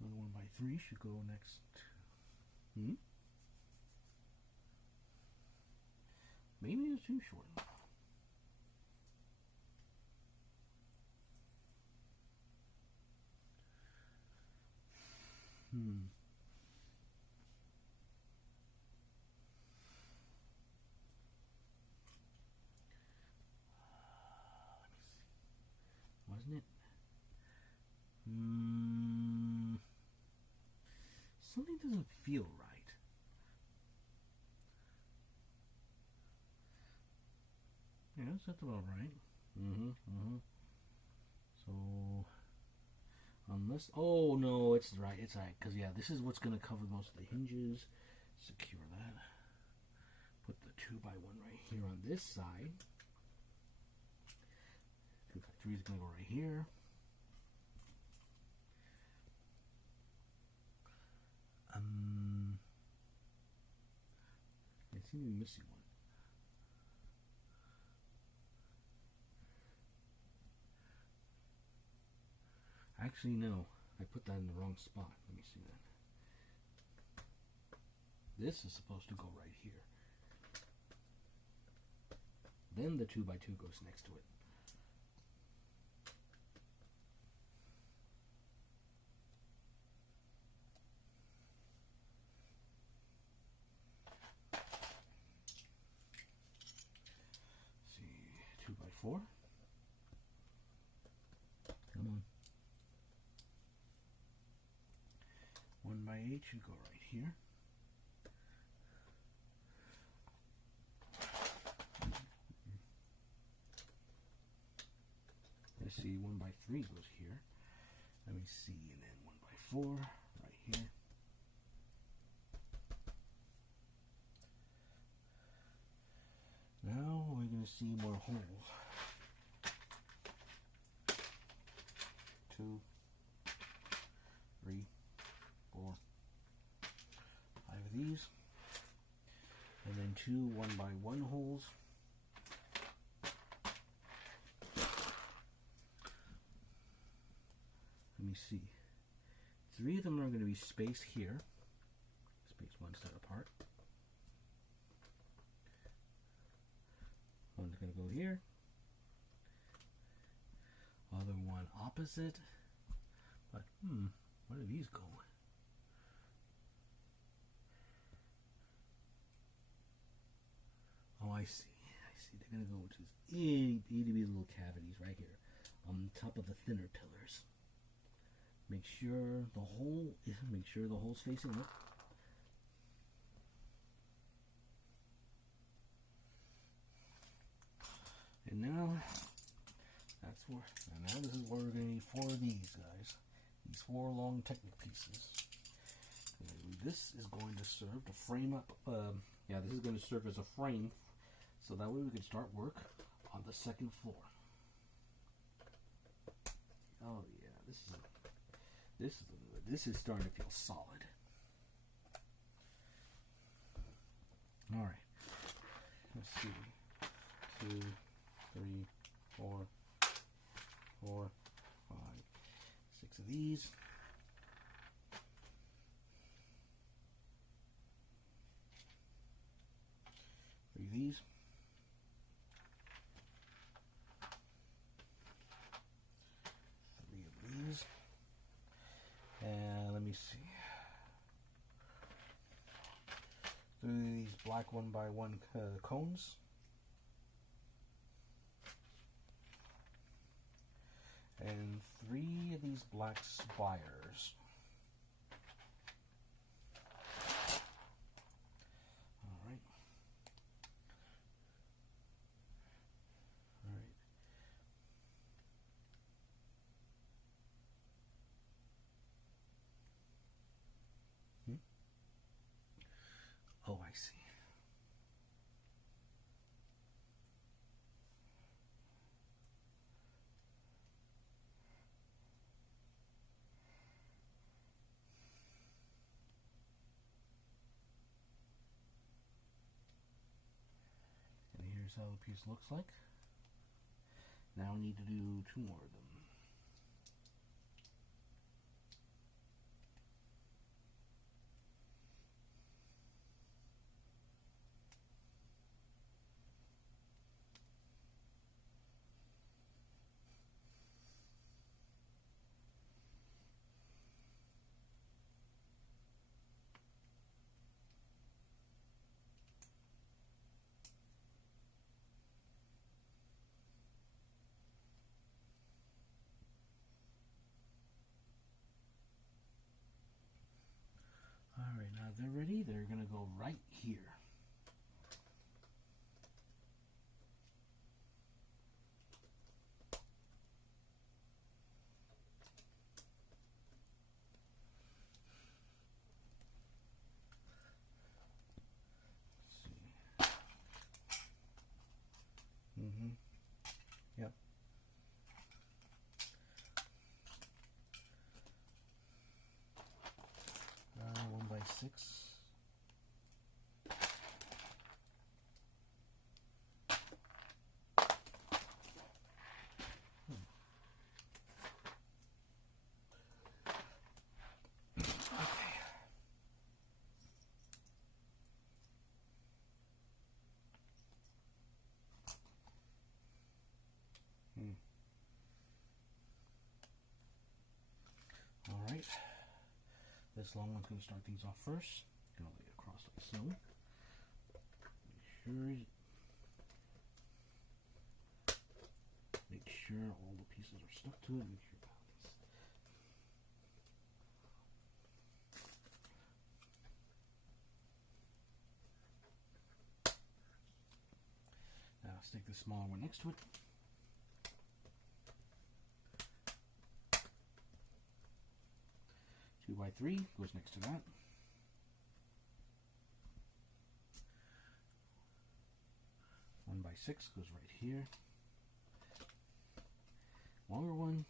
Another 1x3 should go next Hmm? Maybe it's too short. Hmm. Let me see. Wasn't it? Something doesn't feel right. Yeah, that's about right. So, unless, oh no, it's right. It's right. Because, yeah, this is what's going to cover most of the hinges. Secure that. Put the 2x1 right here on this side. 2x3 is going to go right here. I seem to be missing one. Actually, no. I put that in the wrong spot. Let me see that. This is supposed to go right here. Then the 2x2 goes next to it. Let's see, 2x4. Come on. 1x8 should go right here. Let's see, 1x3 goes here. Let me see, and then 1x4 right here. Now we're going to see more holes. 2, 3, 4, 5 of these, and then 2 1x1 holes. Let me see. 3 of them are going to be spaced here. Space 1 set apart. One's going to go here. Other one opposite. But, where do these go? Oh, I see. They're going to go into these itty-bitty little cavities right here on top of the thinner pillars. Make sure the hole's facing up. And now this is what we're going to need 4 of these guys. These 4 long Technic pieces. And this is going to serve to frame up. This is going to serve as a frame, so that way we can start work on the 2nd floor. Oh yeah, this is starting to feel solid. All right. Let's see. 2, 3, 4, 4, 5, 6 of these. 3 of these. 3 of these. And let me see. 3 of these black 1x1 cones. And 3 of these black spires. Alright. Oh, I see. And here's how the piece looks like. Now we need to do 2 more of them. they're ready, they're going to go right here. Yep. 1x6. Alright, this long one's going to start things off first. Going to lay it across like so. Make sure all the pieces are stuck to it. Make sure now stick the smaller one next to it. 2x3 goes next to that. 1x6 goes right here. Longer one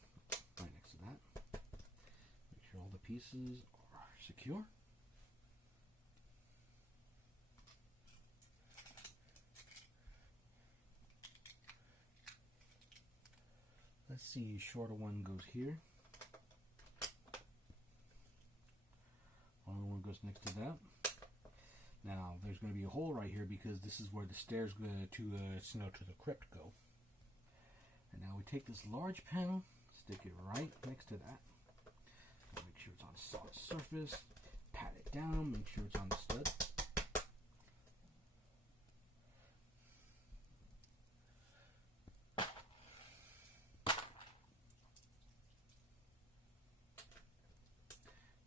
right next to that. Make sure all the pieces are secure. Let's see, shorter one goes here. Longer one goes next to that. Now there's going to be a hole right here because this is where the stairs go to the crypt go. And now we take this large panel, stick it right next to that. Make sure it's on a solid surface. Pat it down. Make sure it's on the stud.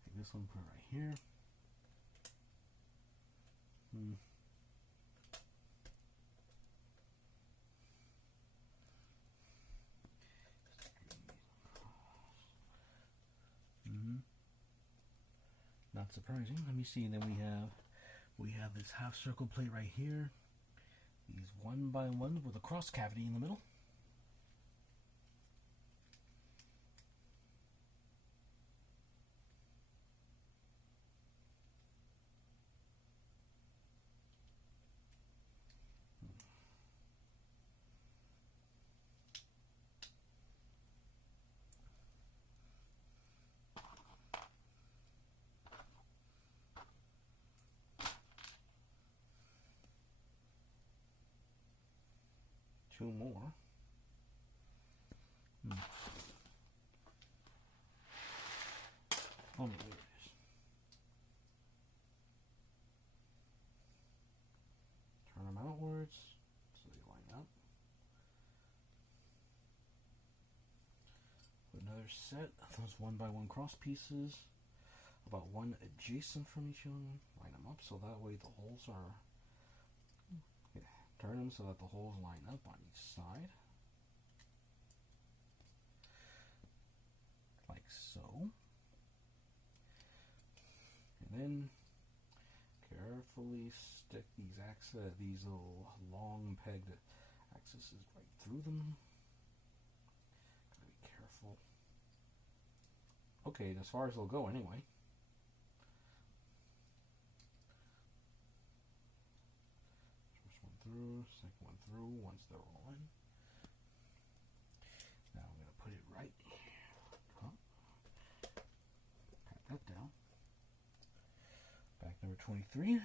Take this one, put it right here. Not surprising. Let me see. And then we have this half circle plate right here. These 1x1 with a cross cavity in the middle. Two more. Oh, no, there it is. Turn them outwards so they line up. Another set of those 1x1 cross pieces, about one adjacent from each other. Line them up so that way the holes are. Turn them so that the holes line up on each side, like so. And then carefully stick these little long pegged axes right through them. Gotta be careful. Okay, as far as they'll go anyway. Through, second one through, once they're all in. Now I'm going to put it right here. Pat that down. Back number 23.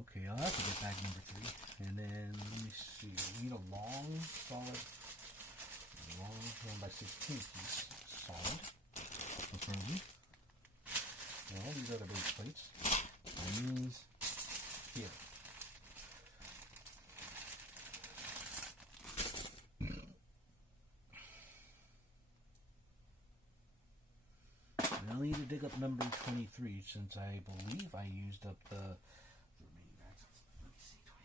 Okay, I'll have to get back number 3. And then, let me see, we need a long, solid, 1x16 piece. Solid, preferably. Now, all these other base plates are these here. dig up number 23 since I believe I used up the remaining bags. Let me see, 23.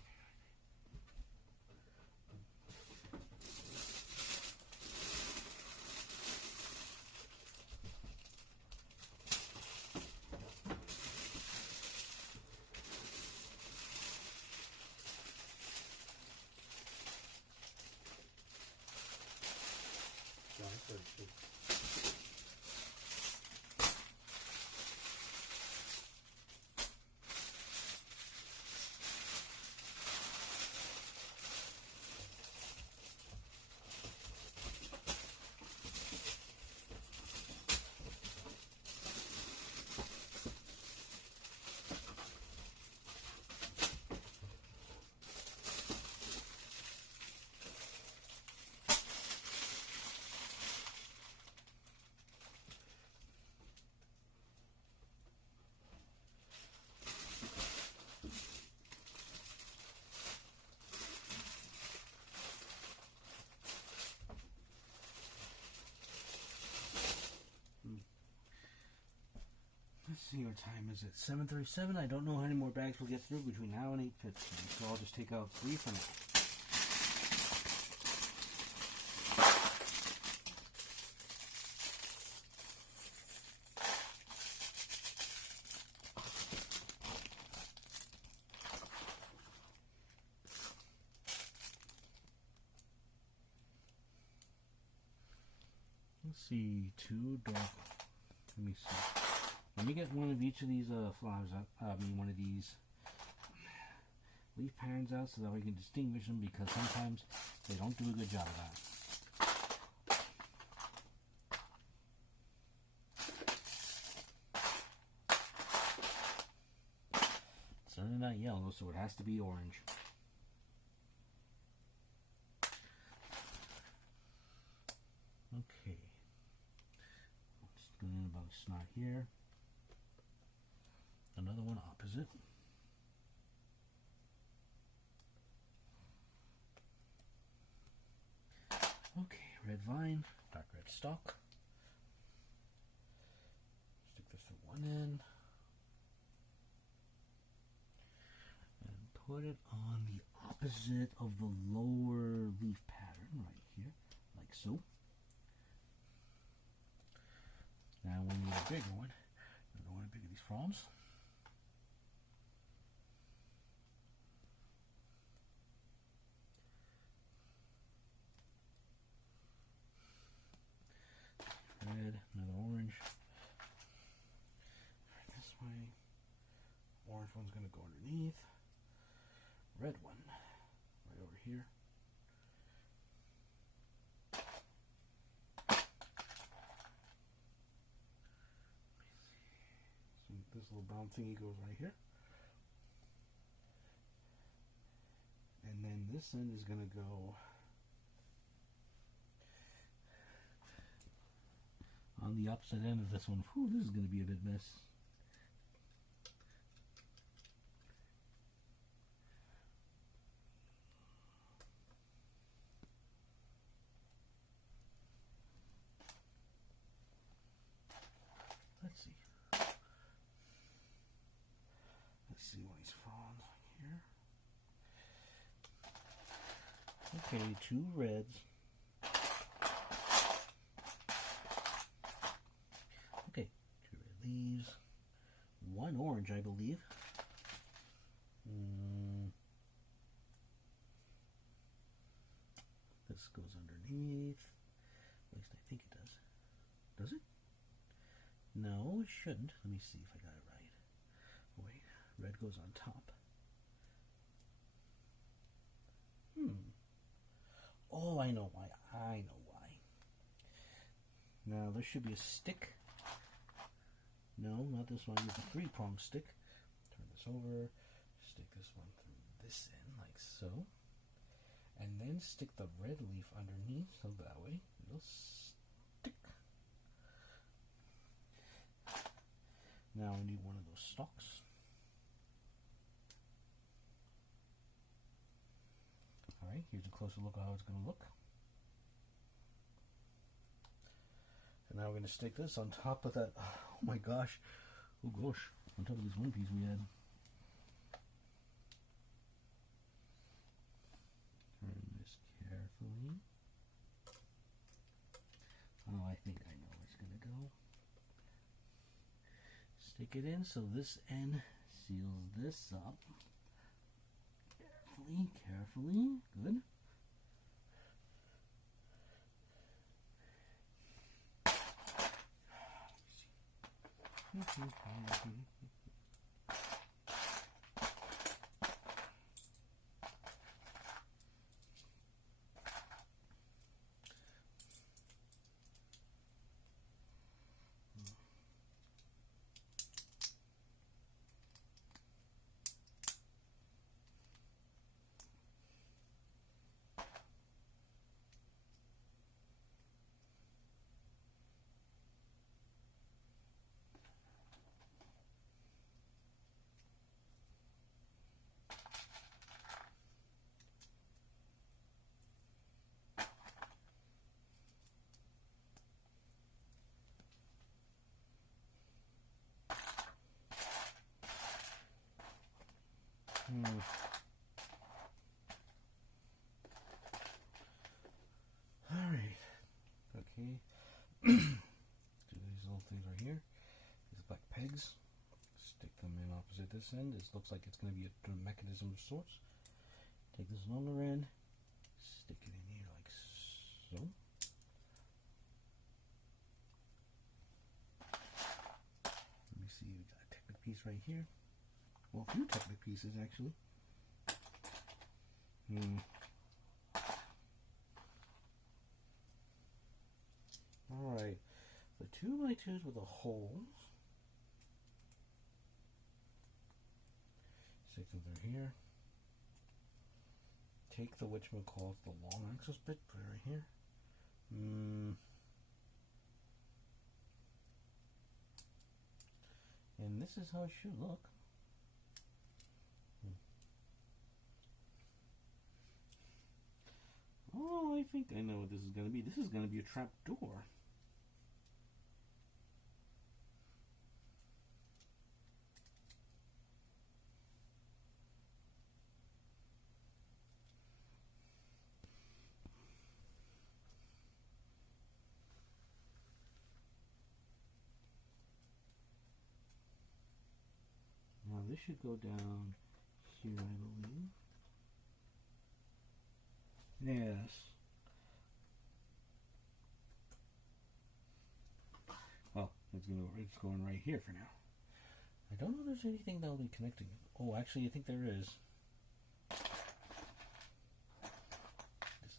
Let's see, what time is it? 7:37. I don't know how many more bags we'll get through between now and 8:15, so I'll just take out 3 for now. Let's see, 2 dark. Let me see. Let me get one of each of these flowers out. One of these leaf patterns out so that we can distinguish them, because sometimes they don't do a good job of that. It's certainly not yellow, so it has to be orange. Okay. Let's go in about a snot here. Another one opposite. Okay, red vine, dark red stalk. Stick this to one end. And put it on the opposite of the lower leaf pattern right here, like so. Now we need a bigger one. I don't want to bigger these fronds. Red, another orange. This way. Orange one's going to go underneath. Red one right over here. So this little brown thingy goes right here. And then this end is going to go on the opposite end of this one. Whew, this is going to be a bit mess. Let's see. Let's see what he's fronds here. Okay, 2 reds. Okay, 2 red leaves. 1 orange, I believe. This goes underneath. At least I think it does. Does it? No, it shouldn't. Let me see if I got it right. Wait, red goes on top. Oh, I know why. I know why. Now, there should be a stick. No, not this one. Use a 3-prong stick. Turn this over. Stick this one through this end, like so. And then stick the red leaf underneath, so that way it'll stick. Now I need one of those stalks. Alright, here's a closer look at how it's going to look. And now we're going to stick this on top of that. Oh my gosh. Oh gosh. On top of this one piece we had. Turn this carefully. Oh, I think I know where it's going to go. Stick it in so this end seals this up. Carefully, carefully. Good. Alright. Okay. Do these little things right here. These black pegs. Stick them in opposite this end. This looks like it's going to be a mechanism of sorts. Take this longer end. Stick it in here like so. Let me see. We got a Technic piece right here. Well, a few Technic pieces actually. Alright, the 2x2s with the holes. Stick them through here. Take the whatchamacallit, the long axis bit, put it right here. And this is how it should look. Oh, I think I know what this is going to be. This is going to be a trap door. Now this should go down here, I believe. Yes. Well, it's going right here for now. I don't know if there's anything that'll be connecting it. Oh, actually, I think there is. This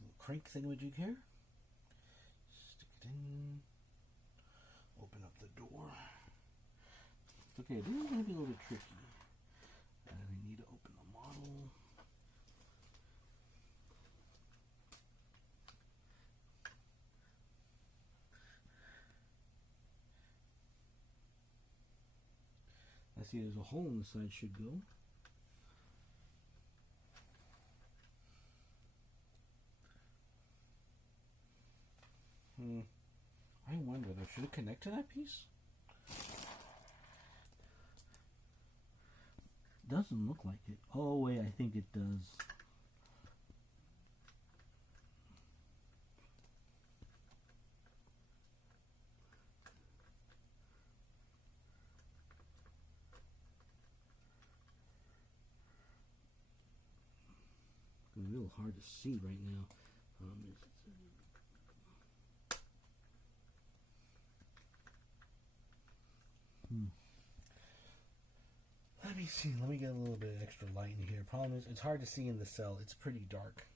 little crank thingamajig here. Stick it in. Open up the door. Okay, this is going to be a little bit tricky. I need to open the model. I see there's a hole in the side should go. I wonder though, should it connect to that piece? Doesn't look like it. Oh wait, I think it does. It's a little hard to see right now. Let me see. Let me get a little bit of extra light in here. Problem is, it's hard to see in the cell. It's pretty dark.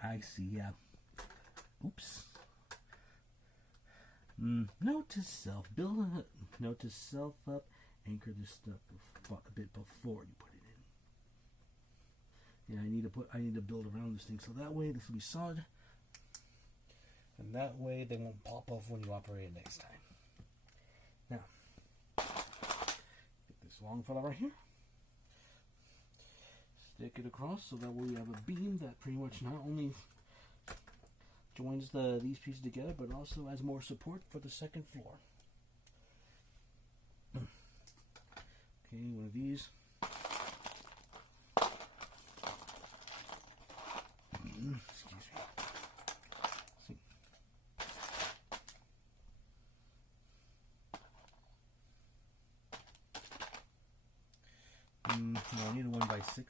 I see, yeah. Oops. Note to self. Build a note to self up. Anchor this stuff a bit before you put it in. Yeah, I need to build around this thing so that way this will be solid. And that way they won't pop off when you operate it next time. Now, get this long fella right here. Stick it across so that way we have a beam that pretty much not only joins these pieces together, but also has more support for the second floor. Okay, one of these. Excuse me. See. No, I need a 1x6.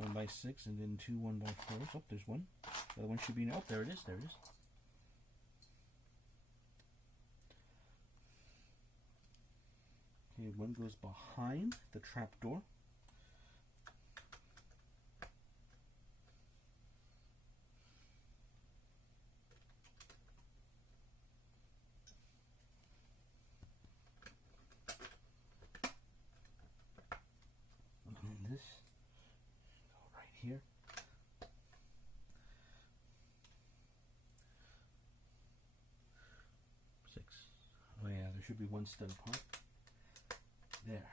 1x6 and then two 1x4s. Oh, there's one. The other one should be. Oh, there it is. There it is. Okay, one goes behind the trap door. And then this go right here. Six. Oh yeah, there should be one stud apart. There.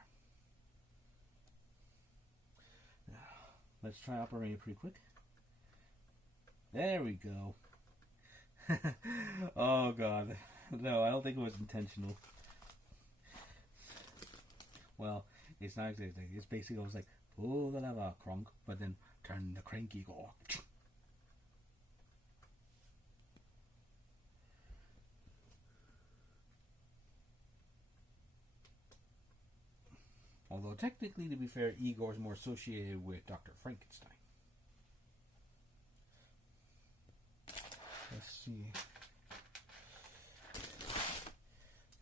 Now, let's try operating it pretty quick. There we go. Oh god. No, I don't think it was intentional. Well, it's not exactly. It's basically, I was like, pull the lever, cronk, but then turn the cranky go. Although technically, to be fair, Igor is more associated with Dr. Frankenstein. Let's see.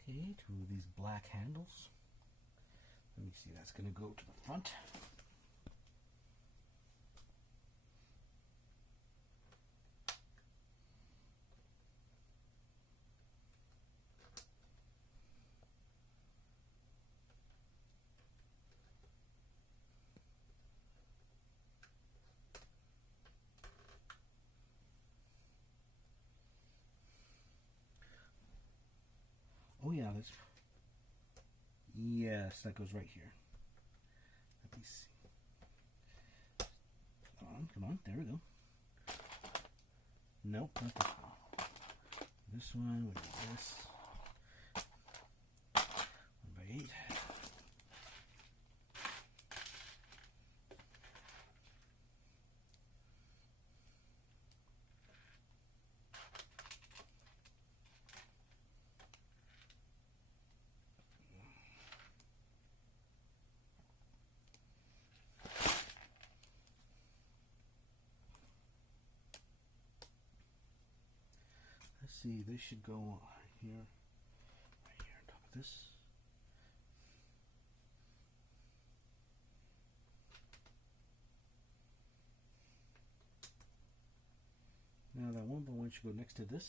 Okay, two of these black handles. Let me see, that's going to go to the front. Oh yeah, that's... Yes, that goes right here. Let me see. Come on, there we go. Nope, not this one. This one would be this. 1x8. Let's see, this should go here, right here on top of this. Now that 1x1 should go next to this.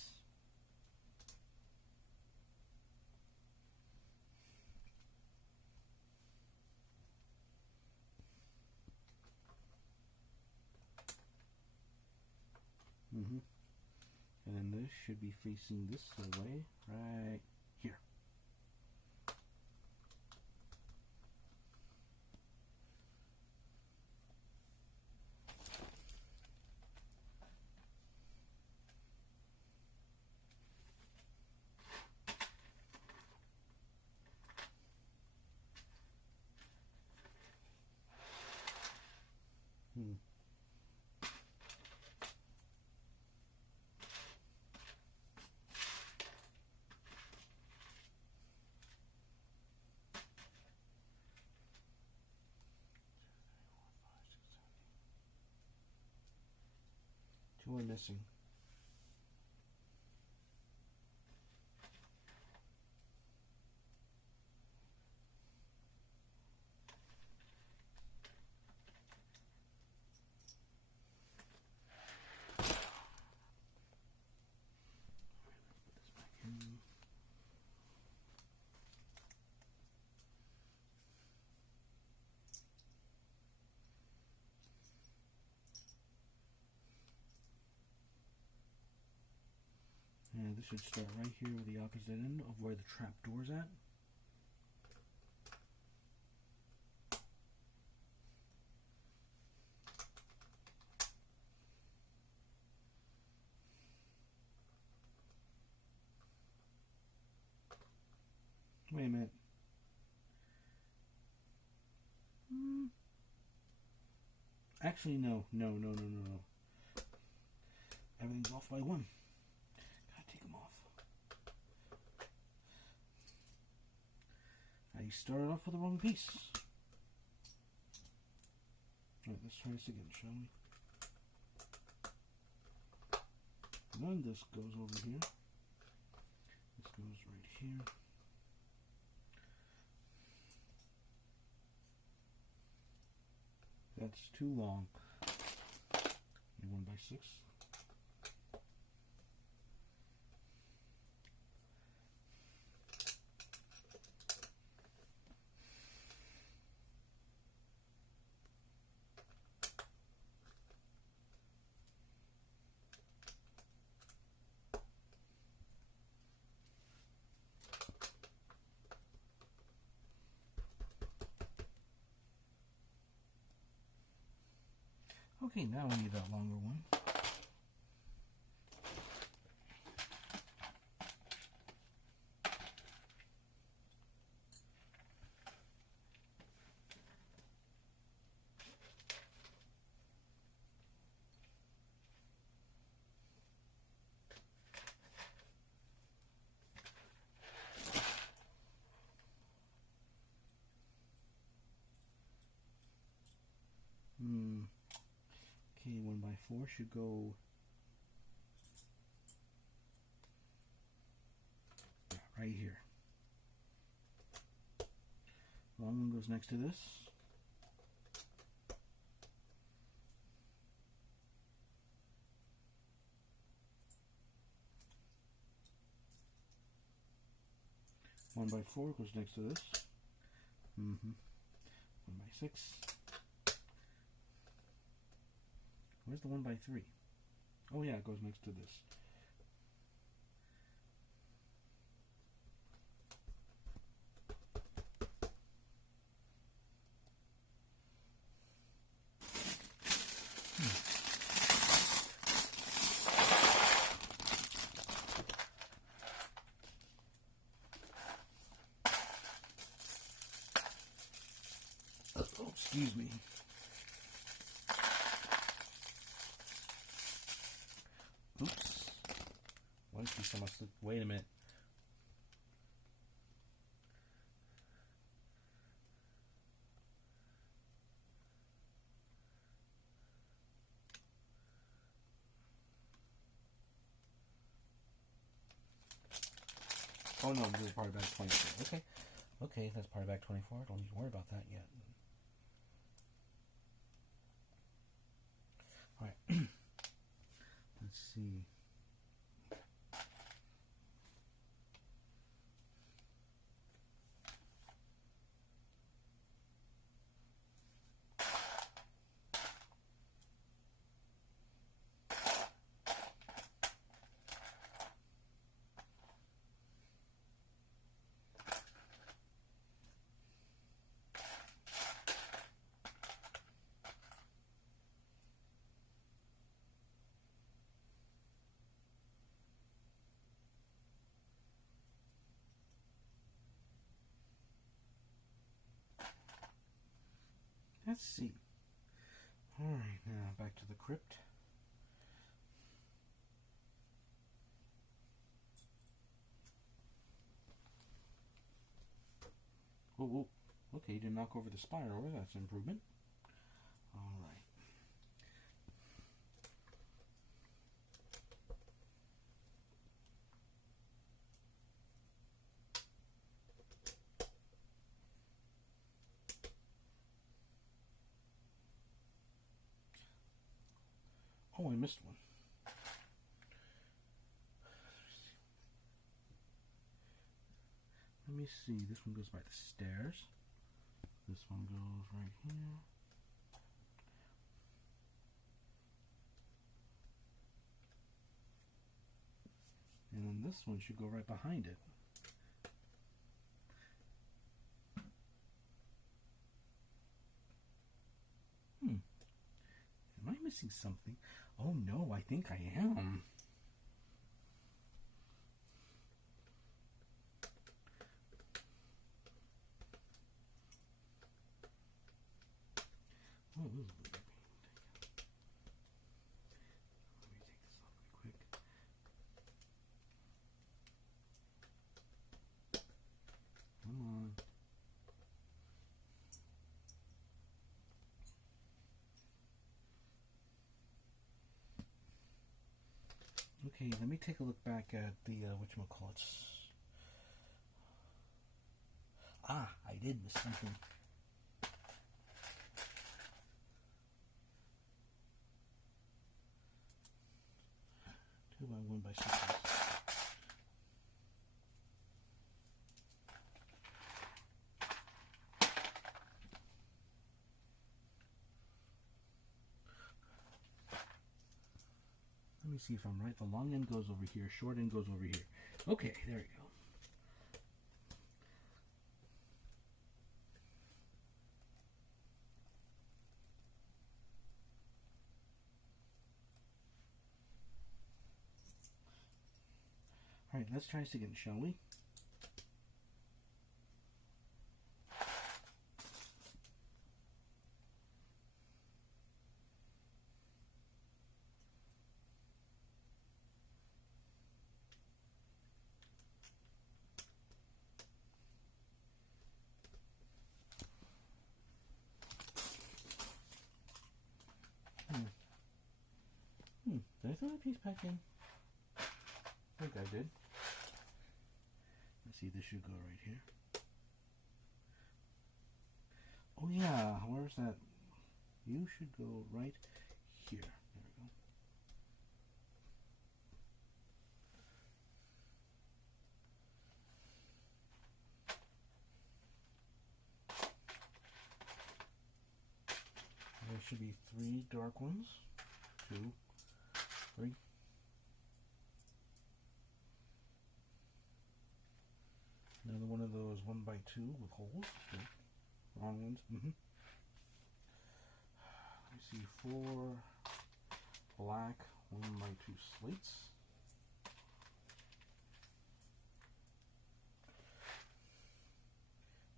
And then this should be facing this way, right here. Two are missing. And this should start right here with the opposite end of where the trap door's at. Wait a minute. Actually, no. Everything's off by one. Gotta take them off. I started off with the wrong piece. Alright, let's try this again, shall we? Then this goes over here. This goes right here. That's too long. 1x6. Okay, now we need that longer one. Okay, 1x4 should go right here. Long one goes next to this. One by 4 goes next to this. 1x6. Where's the 1x3? Oh yeah, it goes next to this. Oh, excuse me. Oops. One piece I must have. Wait a minute. Oh no, this is part of back 24. Okay. Okay, that's part of back 24. Don't need to worry about that yet. Alright. Let's see. Let's see. Alright, now back to the crypt. Whoa. Okay, you didn't knock over the spiral. That's an improvement. Alright. Oh, I missed one. Let me see. This one goes by the stairs. This one goes right here. And then this one should go right behind it. Am I missing something? Oh no, I think I am. Oh, this is weird. Let me take this off real quick. Come on. Okay, let me take a look back at the whatchamacallits. Ah, I did miss something. 2 by 1 by 6. Let me see if I'm right. The long end goes over here, short end goes over here. Okay, there you go. Alright, let's try this again, shall we? Did I throw that piece back in? I think I did. Let's see, this should go right here. Oh yeah, where's that? You should go right here. There we go. There should be 3 dark ones. 2, 3. Another one of those 1 by 2 with holes. Okay. Wrong ones. Let me see, 4 black 1 by 2 slates.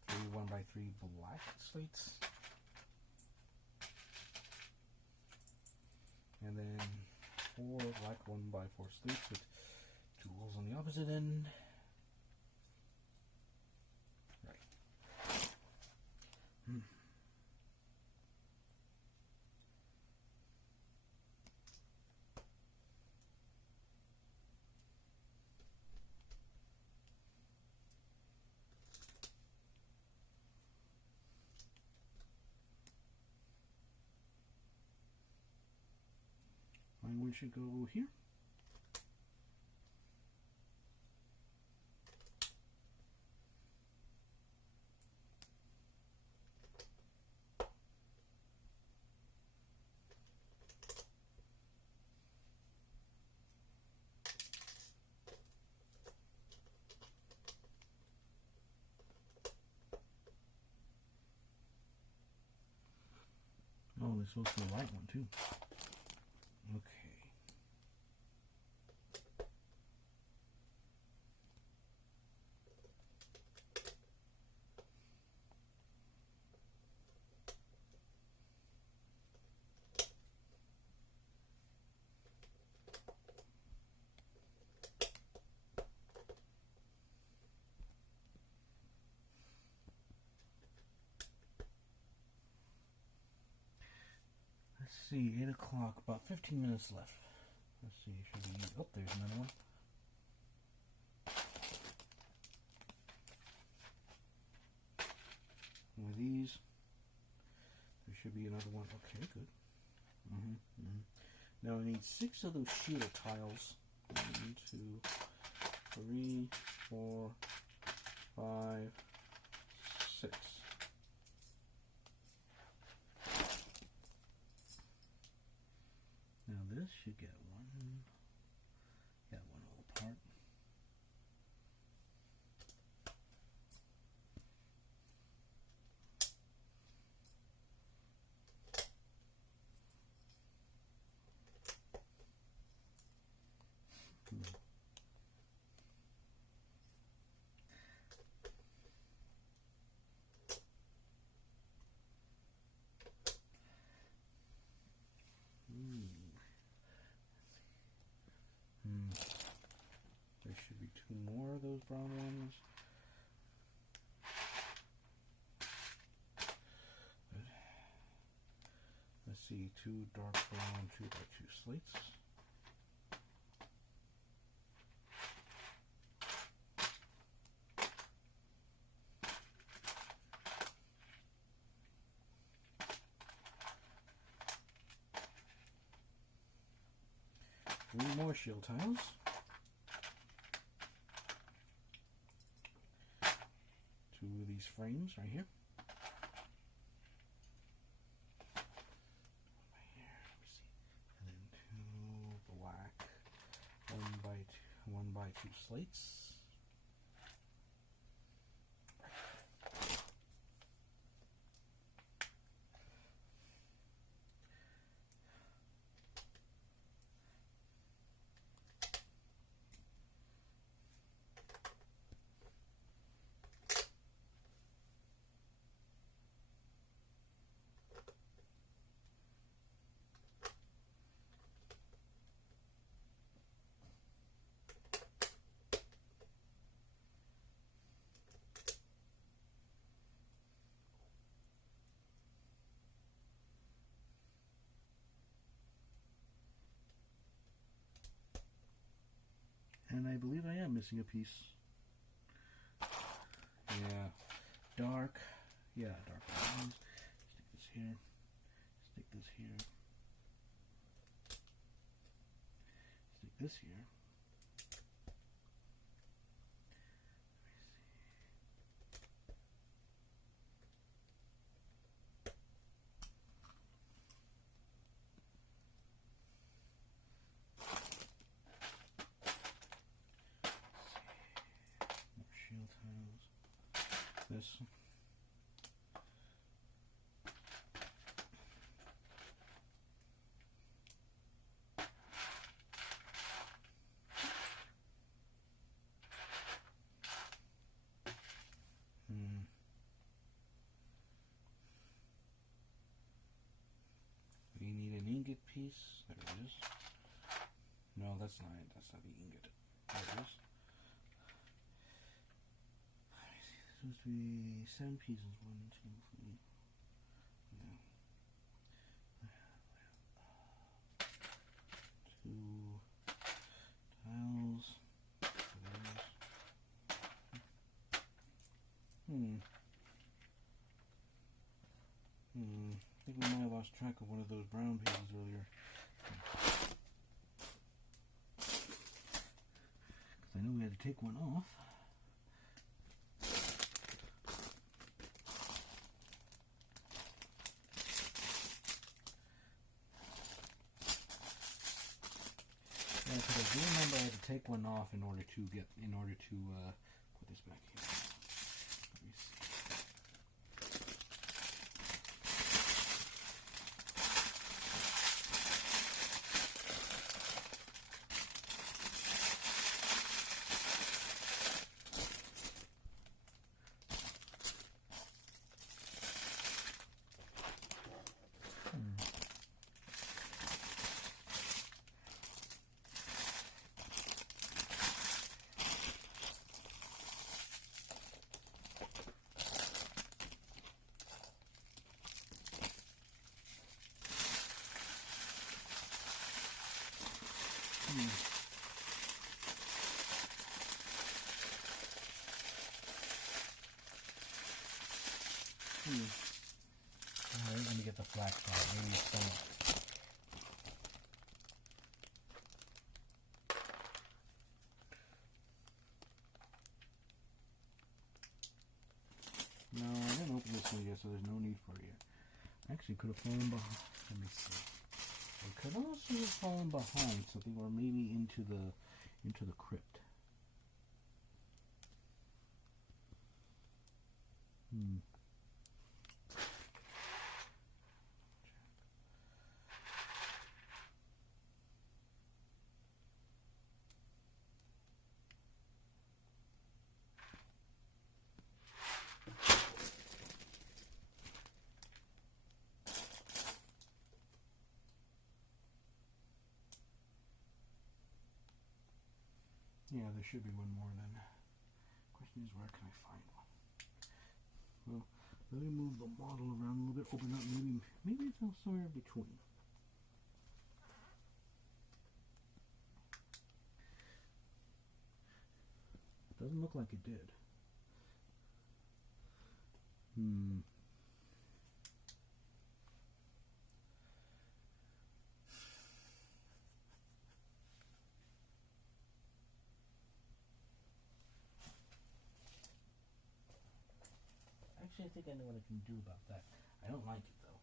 3 1 by 3 black slates. And then 4 black 1 by 4 slates with 2 holes on the opposite end. Mine one should go here. Oh, there's supposed to be a light one too. Okay. Let's see, 8 o'clock, about 15 minutes left. Let's see, should be, oh, there's another one. One of these. There should be another one. Okay, good. Now I need 6 of those sheeter tiles. 1, 2, 3, 4, 5, 6. Now this should get one whole part. 2 more of those brown ones. Good. Let's see, 2 dark brown 2x2 slates. Three more shield tiles. Two of these frames right here. Right here, let me see. And then 2 black, 1x2 slates. And I believe I am missing a piece. Yeah, dark. Yeah, dark lines. Stick this here. Stick this here. Stick this here. Shield tiles. This. We need an ingot piece. There it is. No, that's not it. That's not the ingot. There it is. Supposed to be 7 pieces. 1, 2, 3. Yeah. 2 tiles. I think we might have lost track of one of those brown pieces earlier. Because I know we had to take one off. Yeah, because I do remember I had to take one off in order to put this back here. Let me see. Alright, let me get the flat part. Maybe it's still No, I didn't open this one yet, so there's no need for it yet. Actually, could have fallen behind. Let me see. It could also have fallen behind something, or maybe into the crypt. Yeah, there should be one more then. Question is, where can I find one? Well, let me move the model around a little bit, open up, maybe it's somewhere in between. Doesn't look like it did. Actually, I think I know what I can do about that. I don't like it though.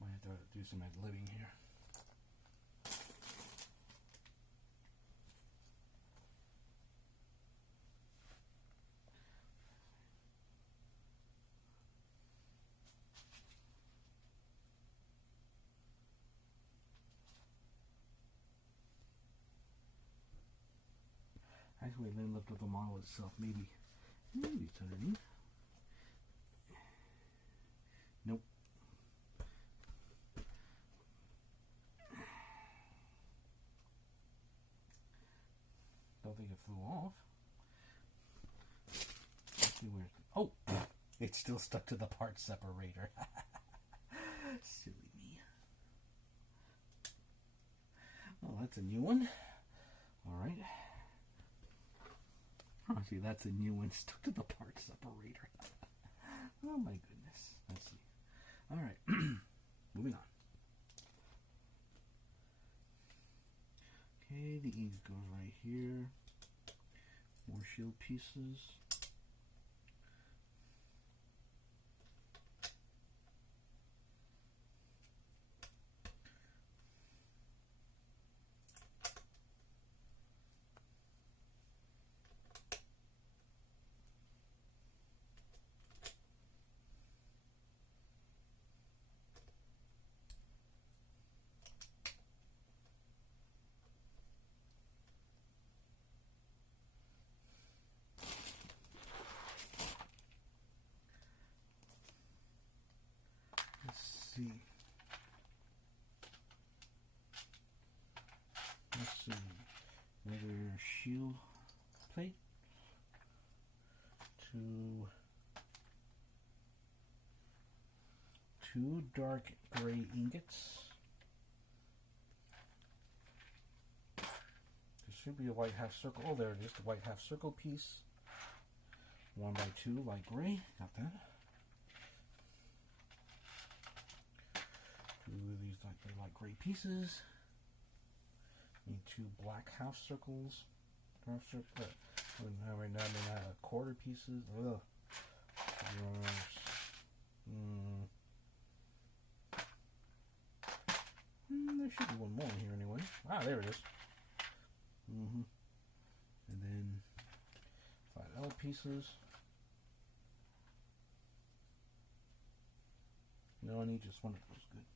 Might have to do some ad-libbing here. Actually, let me lift up the model itself. Maybe it's underneath. Nope. Don't think it flew off. Let's see where. Oh, it's still stuck to the part separator. Silly me. Well, that's a new one. All right. Oh, see, that's a new one stuck to the part separator. Oh my goodness. Let's see. All right. Moving on. Okay, the ink goes right here. More shield pieces. See. Let's see. Another shield plate. Two dark gray ingots. There should be a white half circle. Oh, there it is, the white half circle piece. 1x2 light gray. Got that. Two of these light gray pieces. Need two black half circles. Half circle. Right now they're not quarter pieces. Ugh. There should be one more in here anyway. Ah, there it is. And then 5L pieces. No, I need just one of those. Good.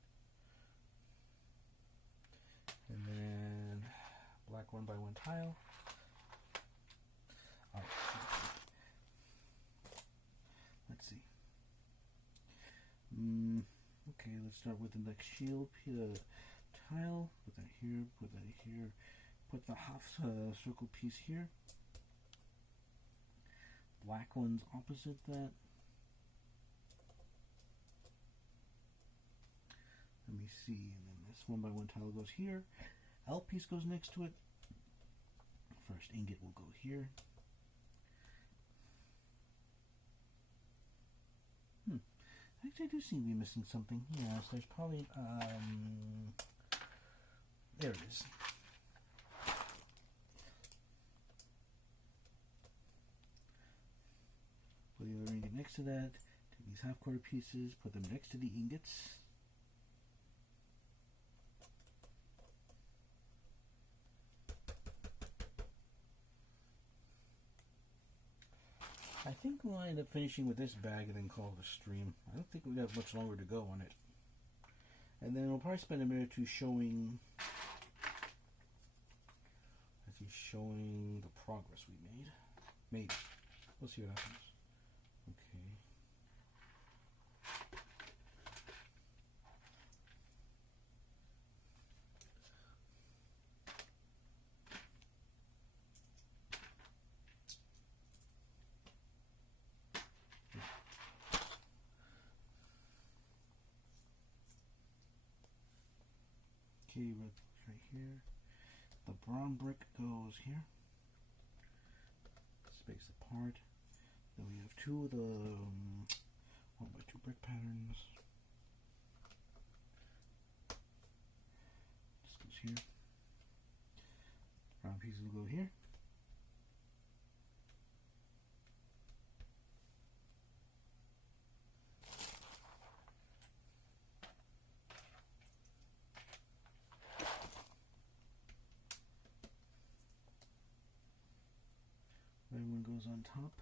And then black 1x1 tile. All right. Let's see. Okay, let's start with the next shield tile. Put that here. Put that here. Put the half circle piece here. Black one's opposite that. Let me see. And then this 1x1 tile goes here. L piece goes next to it. First ingot will go here. Actually, I do seem to be missing something. Yes, there's probably, there it is. Put the other ingot next to that. Take these half quarter pieces, put them next to the ingots. I think we'll end up finishing with this bag and then call it a stream. I don't think we have much longer to go on it. And then we'll probably spend a minute or two showing the progress we made. Maybe. We'll see what happens. Okay. Okay, red right here. The brown brick goes here. Space apart. Then we have two of the 1x2 brick patterns. This goes here. Brown pieces will go here. Red one goes on top.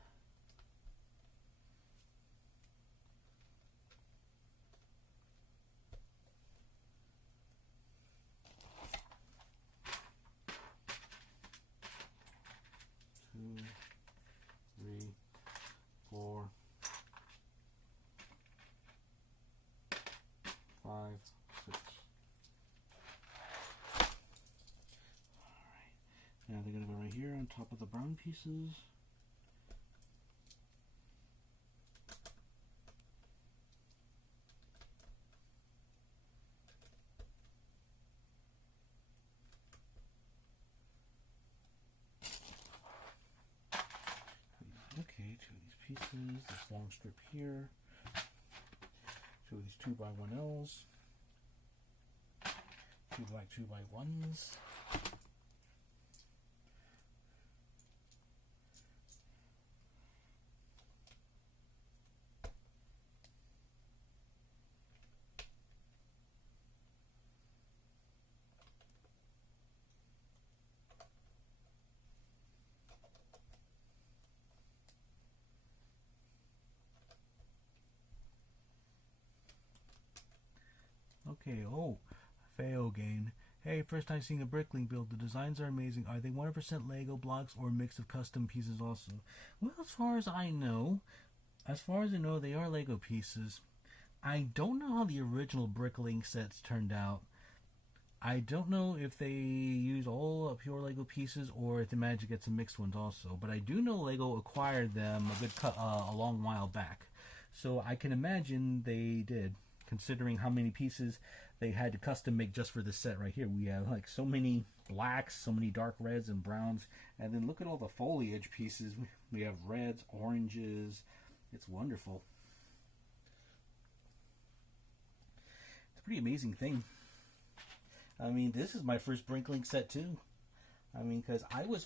Two, three, four, 5, 6. Alright. Now they're going to go right here on top of the brown pieces. Okay, two of these pieces, this long strip here, two of these 2x1Ls, two black 2x1s. Okay, oh, fail gain. Hey, first time seeing a Bricklink build. The designs are amazing. Are they 100% Lego blocks or a mix of custom pieces also? Well, as far as I know, they are Lego pieces. I don't know how the original Bricklink sets turned out. I don't know if they use all pure Lego pieces or if they managed to get some mixed ones also. But I do know Lego acquired them a long while back. So I can imagine they did, considering how many pieces they had to custom make just for this set right here. We have like so many blacks, so many dark reds and browns, and then look at all the foliage pieces. We have reds, oranges. It's wonderful. It's a pretty amazing thing. I mean, this is my first Bricklink set too. I mean, because I was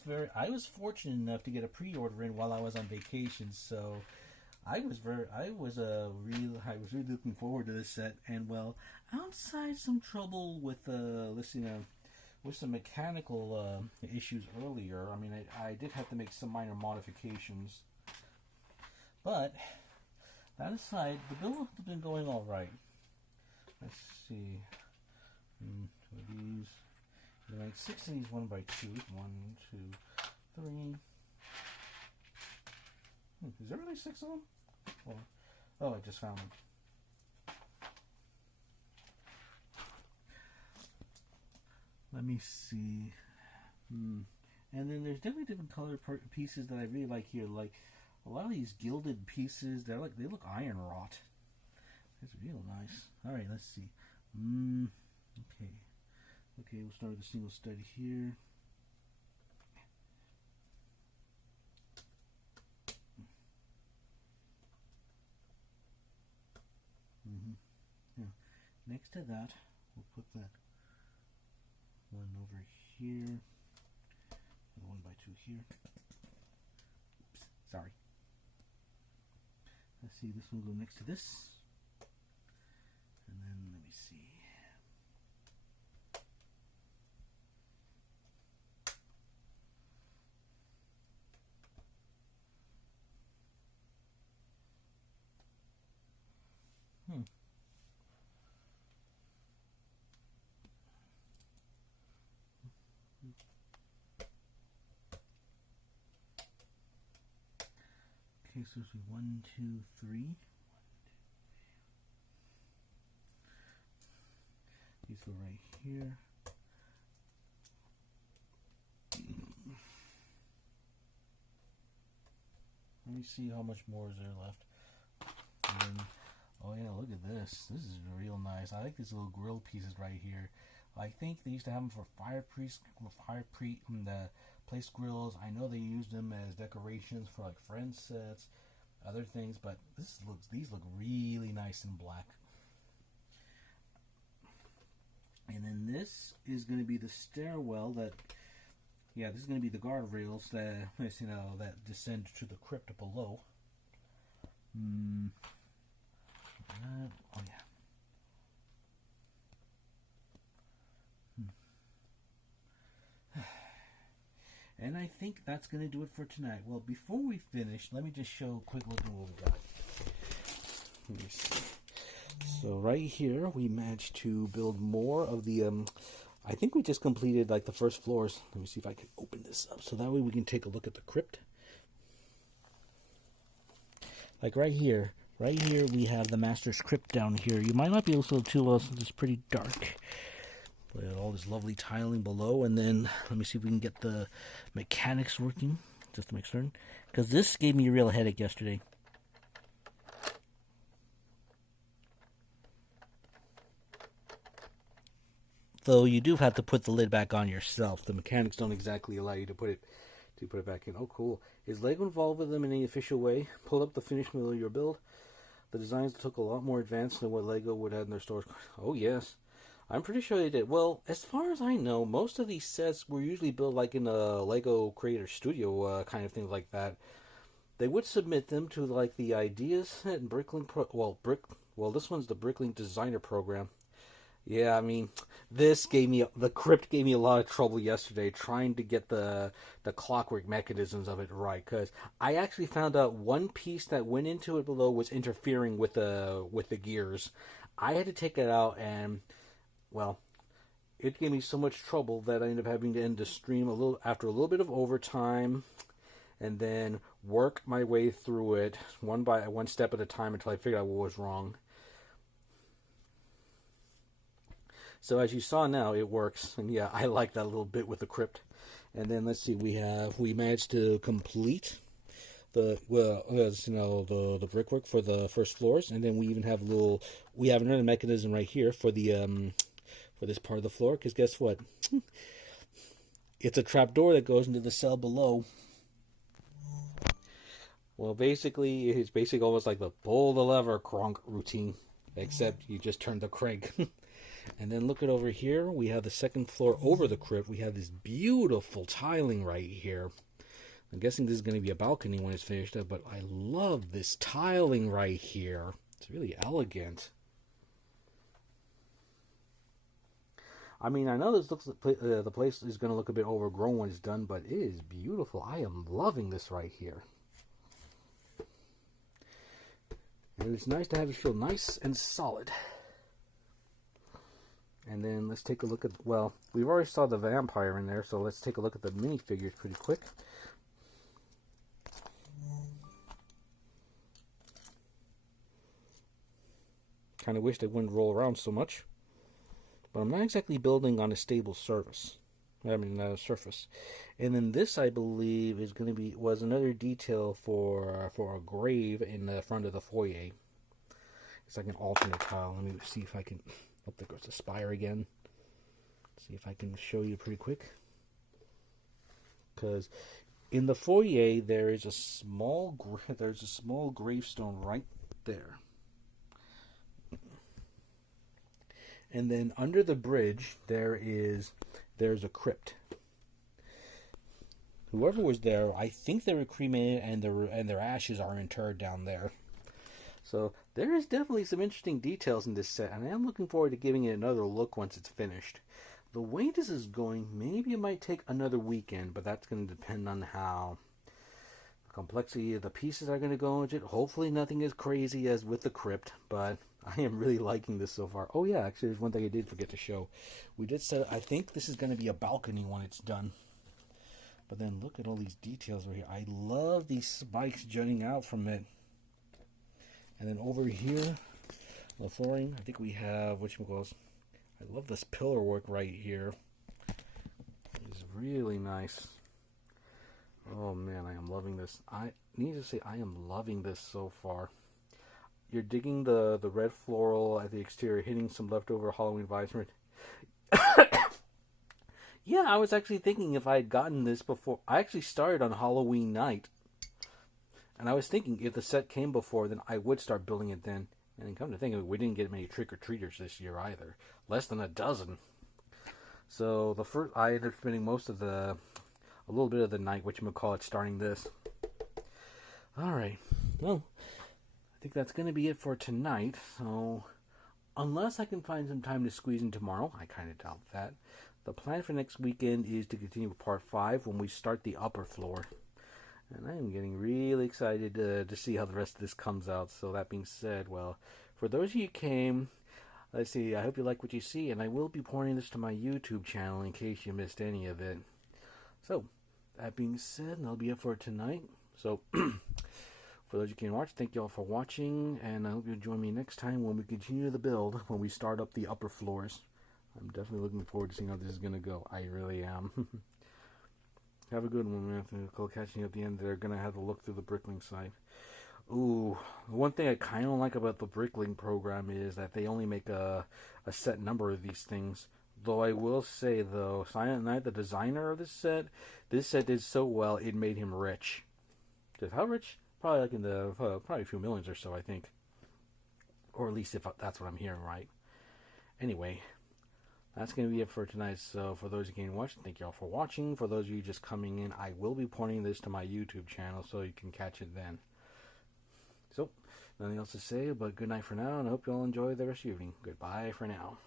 fortunate enough to get a pre-order in while I was on vacation, so I was really looking forward to this set. And well, outside some trouble with with some mechanical issues earlier. I mean, I did have to make some minor modifications, but that aside, the build has been going all right. Let's see. Two of these. You make 6 of these 1x2. 1, 2, 3. Is there really 6 of them? Oh, I just found them. Let me see. And then there's definitely different color pieces that I really like here. Like a lot of these gilded pieces, they look iron wrought. It's real nice. All right, let's see. Okay, we'll start with a single study here. Yeah. Next to that, we'll put that one over here, and 1x2 here. Oops, sorry. Let's see, this one will go next to this. And then let me see. Okay, so it's 1, 2, 3. These go right here. Let me see how much more is there left. And then, oh yeah, look at this. This is real nice. I like these little grill pieces right here. I think they used to have them for the place grills. I know they used them as decorations for like friend sets, other things, but these look really nice in black. And then this is going to be the stairwell that, yeah, this is going to be the guardrails that, you know, that descend to the crypt below. Oh yeah. And I think that's going to do it for tonight. Well, before we finish, let me just show a quick look at what we got. Let me see. So right here, we managed to build more of the, I think we just completed like the first floors. Let me see if I can open this up so that way we can take a look at the crypt. Like right here we have the master's crypt down here. You might not be able to tell us, it's pretty dark. We have all this lovely tiling below, and then let me see if we can get the mechanics working, just to make certain. Because this gave me a real headache yesterday. Though you do have to put the lid back on yourself. The mechanics don't exactly allow you to put it back in. Oh, cool. Is Lego involved with them in any official way? Pull up the finished middle of your build. The designs took a lot more advanced than what Lego would have in their stores. Oh, yes. I'm pretty sure they did. Well, as far as I know, most of these sets were usually built like in a Lego Creator Studio kind of things like that. They would submit them to like the Ideas set and Bricklink this one's the Bricklink Designer Program. Yeah, I mean, the crypt gave me a lot of trouble yesterday trying to get the clockwork mechanisms of it right, because I actually found out one piece that went into it below was interfering with the gears. I had to take it out, and well, it gave me so much trouble that I ended up having to end the stream after a little bit of overtime, and then work my way through it one step at a time until I figured out what was wrong. So as you saw now, it works, and yeah, I like that little bit with the crypt. And then let's see, we managed to complete the brickwork for the first floors, and then we even have another mechanism right here for the for this part of the floor, because guess what? It's a trap door that goes into the cell below. Well, basically, it's almost like the pull the lever cronk routine, except you just turn the crank. And then look at over here, we have the second floor over the crypt. We have this beautiful tiling right here. I'm guessing this is going to be a balcony when it's finished up, but I love this tiling right here. It's really elegant. I mean, I know this looks the place is going to look a bit overgrown when it's done, but it is beautiful. I am loving this right here. And it's nice to have it feel nice and solid. And then let's take a look at, well, we've already saw the vampire in there, so let's take a look at the minifigures pretty quick. Kind of wish they wouldn't roll around so much. But I'm not exactly building on a stable surface. Surface. And then this, I believe, was another detail for a grave in the front of the foyer. It's like an alternate tile. Let me see if I can. Oh, there goes the spire again. See if I can show you pretty quick. Because in the foyer there is a small gravestone right there. And then under the bridge there's a crypt. Whoever was there, I think they were cremated, and their ashes are interred down there. So there is definitely some interesting details in this set, and I am looking forward to giving it another look once it's finished. The way this is going, maybe it might take another weekend, but that's going to depend on how the complexity of the pieces are going to go into it. Hopefully nothing as crazy as with the crypt, but I am really liking this so far. Oh yeah, actually there's one thing I did forget to show. We did set, I think this is going to be a balcony when it's done. But then look at all these details right here. I love these spikes jutting out from it. And then over here, the flooring, I think we have, I love this pillar work right here. It's really nice. Oh man, I am loving this. I need to say I am loving this so far. You're digging the red floral at the exterior, hitting some leftover Halloween vibes from it. Yeah, I was actually thinking if I had gotten this before. I actually started on Halloween night. And I was thinking if the set came before, then I would start building it then. And then come to think of it, we didn't get many trick-or-treaters this year either. Less than a dozen. So the first, I ended up spending a little bit of the night, whatchamacallit, starting this. Alright, well, I think that's going to be it for tonight. So, unless I can find some time to squeeze in tomorrow, I kind of doubt that. The plan for next weekend is to continue with part 5 when we start the upper floor. And I am getting really excited to see how the rest of this comes out. So that being said, well, for those of you who came, let's see, I hope you like what you see. And I will be pouring this to my YouTube channel in case you missed any of it. So, that being said, that'll be it for tonight. So, for those who can't watch, thank you all for watching. And I hope you'll join me next time when we continue the build, when we start up the upper floors. I'm definitely looking forward to seeing how this is going to go. I really am. Have a good one, man. Catching you at the end. They're going to have to look through the Bricklink site. Ooh, one thing I kind of like about the Bricklink program is that they only make a set number of these things. Though I will say, though, Silent Night, the designer of this set did so well, it made him rich. Just how rich? Probably like in the, probably a few millions or so, I think. Or at least if that's what I'm hearing right. Anyway, that's going to be it for tonight. So for those who can't watch, thank you all for watching. For those of you just coming in, I will be pointing this to my YouTube channel so you can catch it then. So, nothing else to say, but good night for now, and I hope you all enjoy the rest of your evening. Goodbye for now.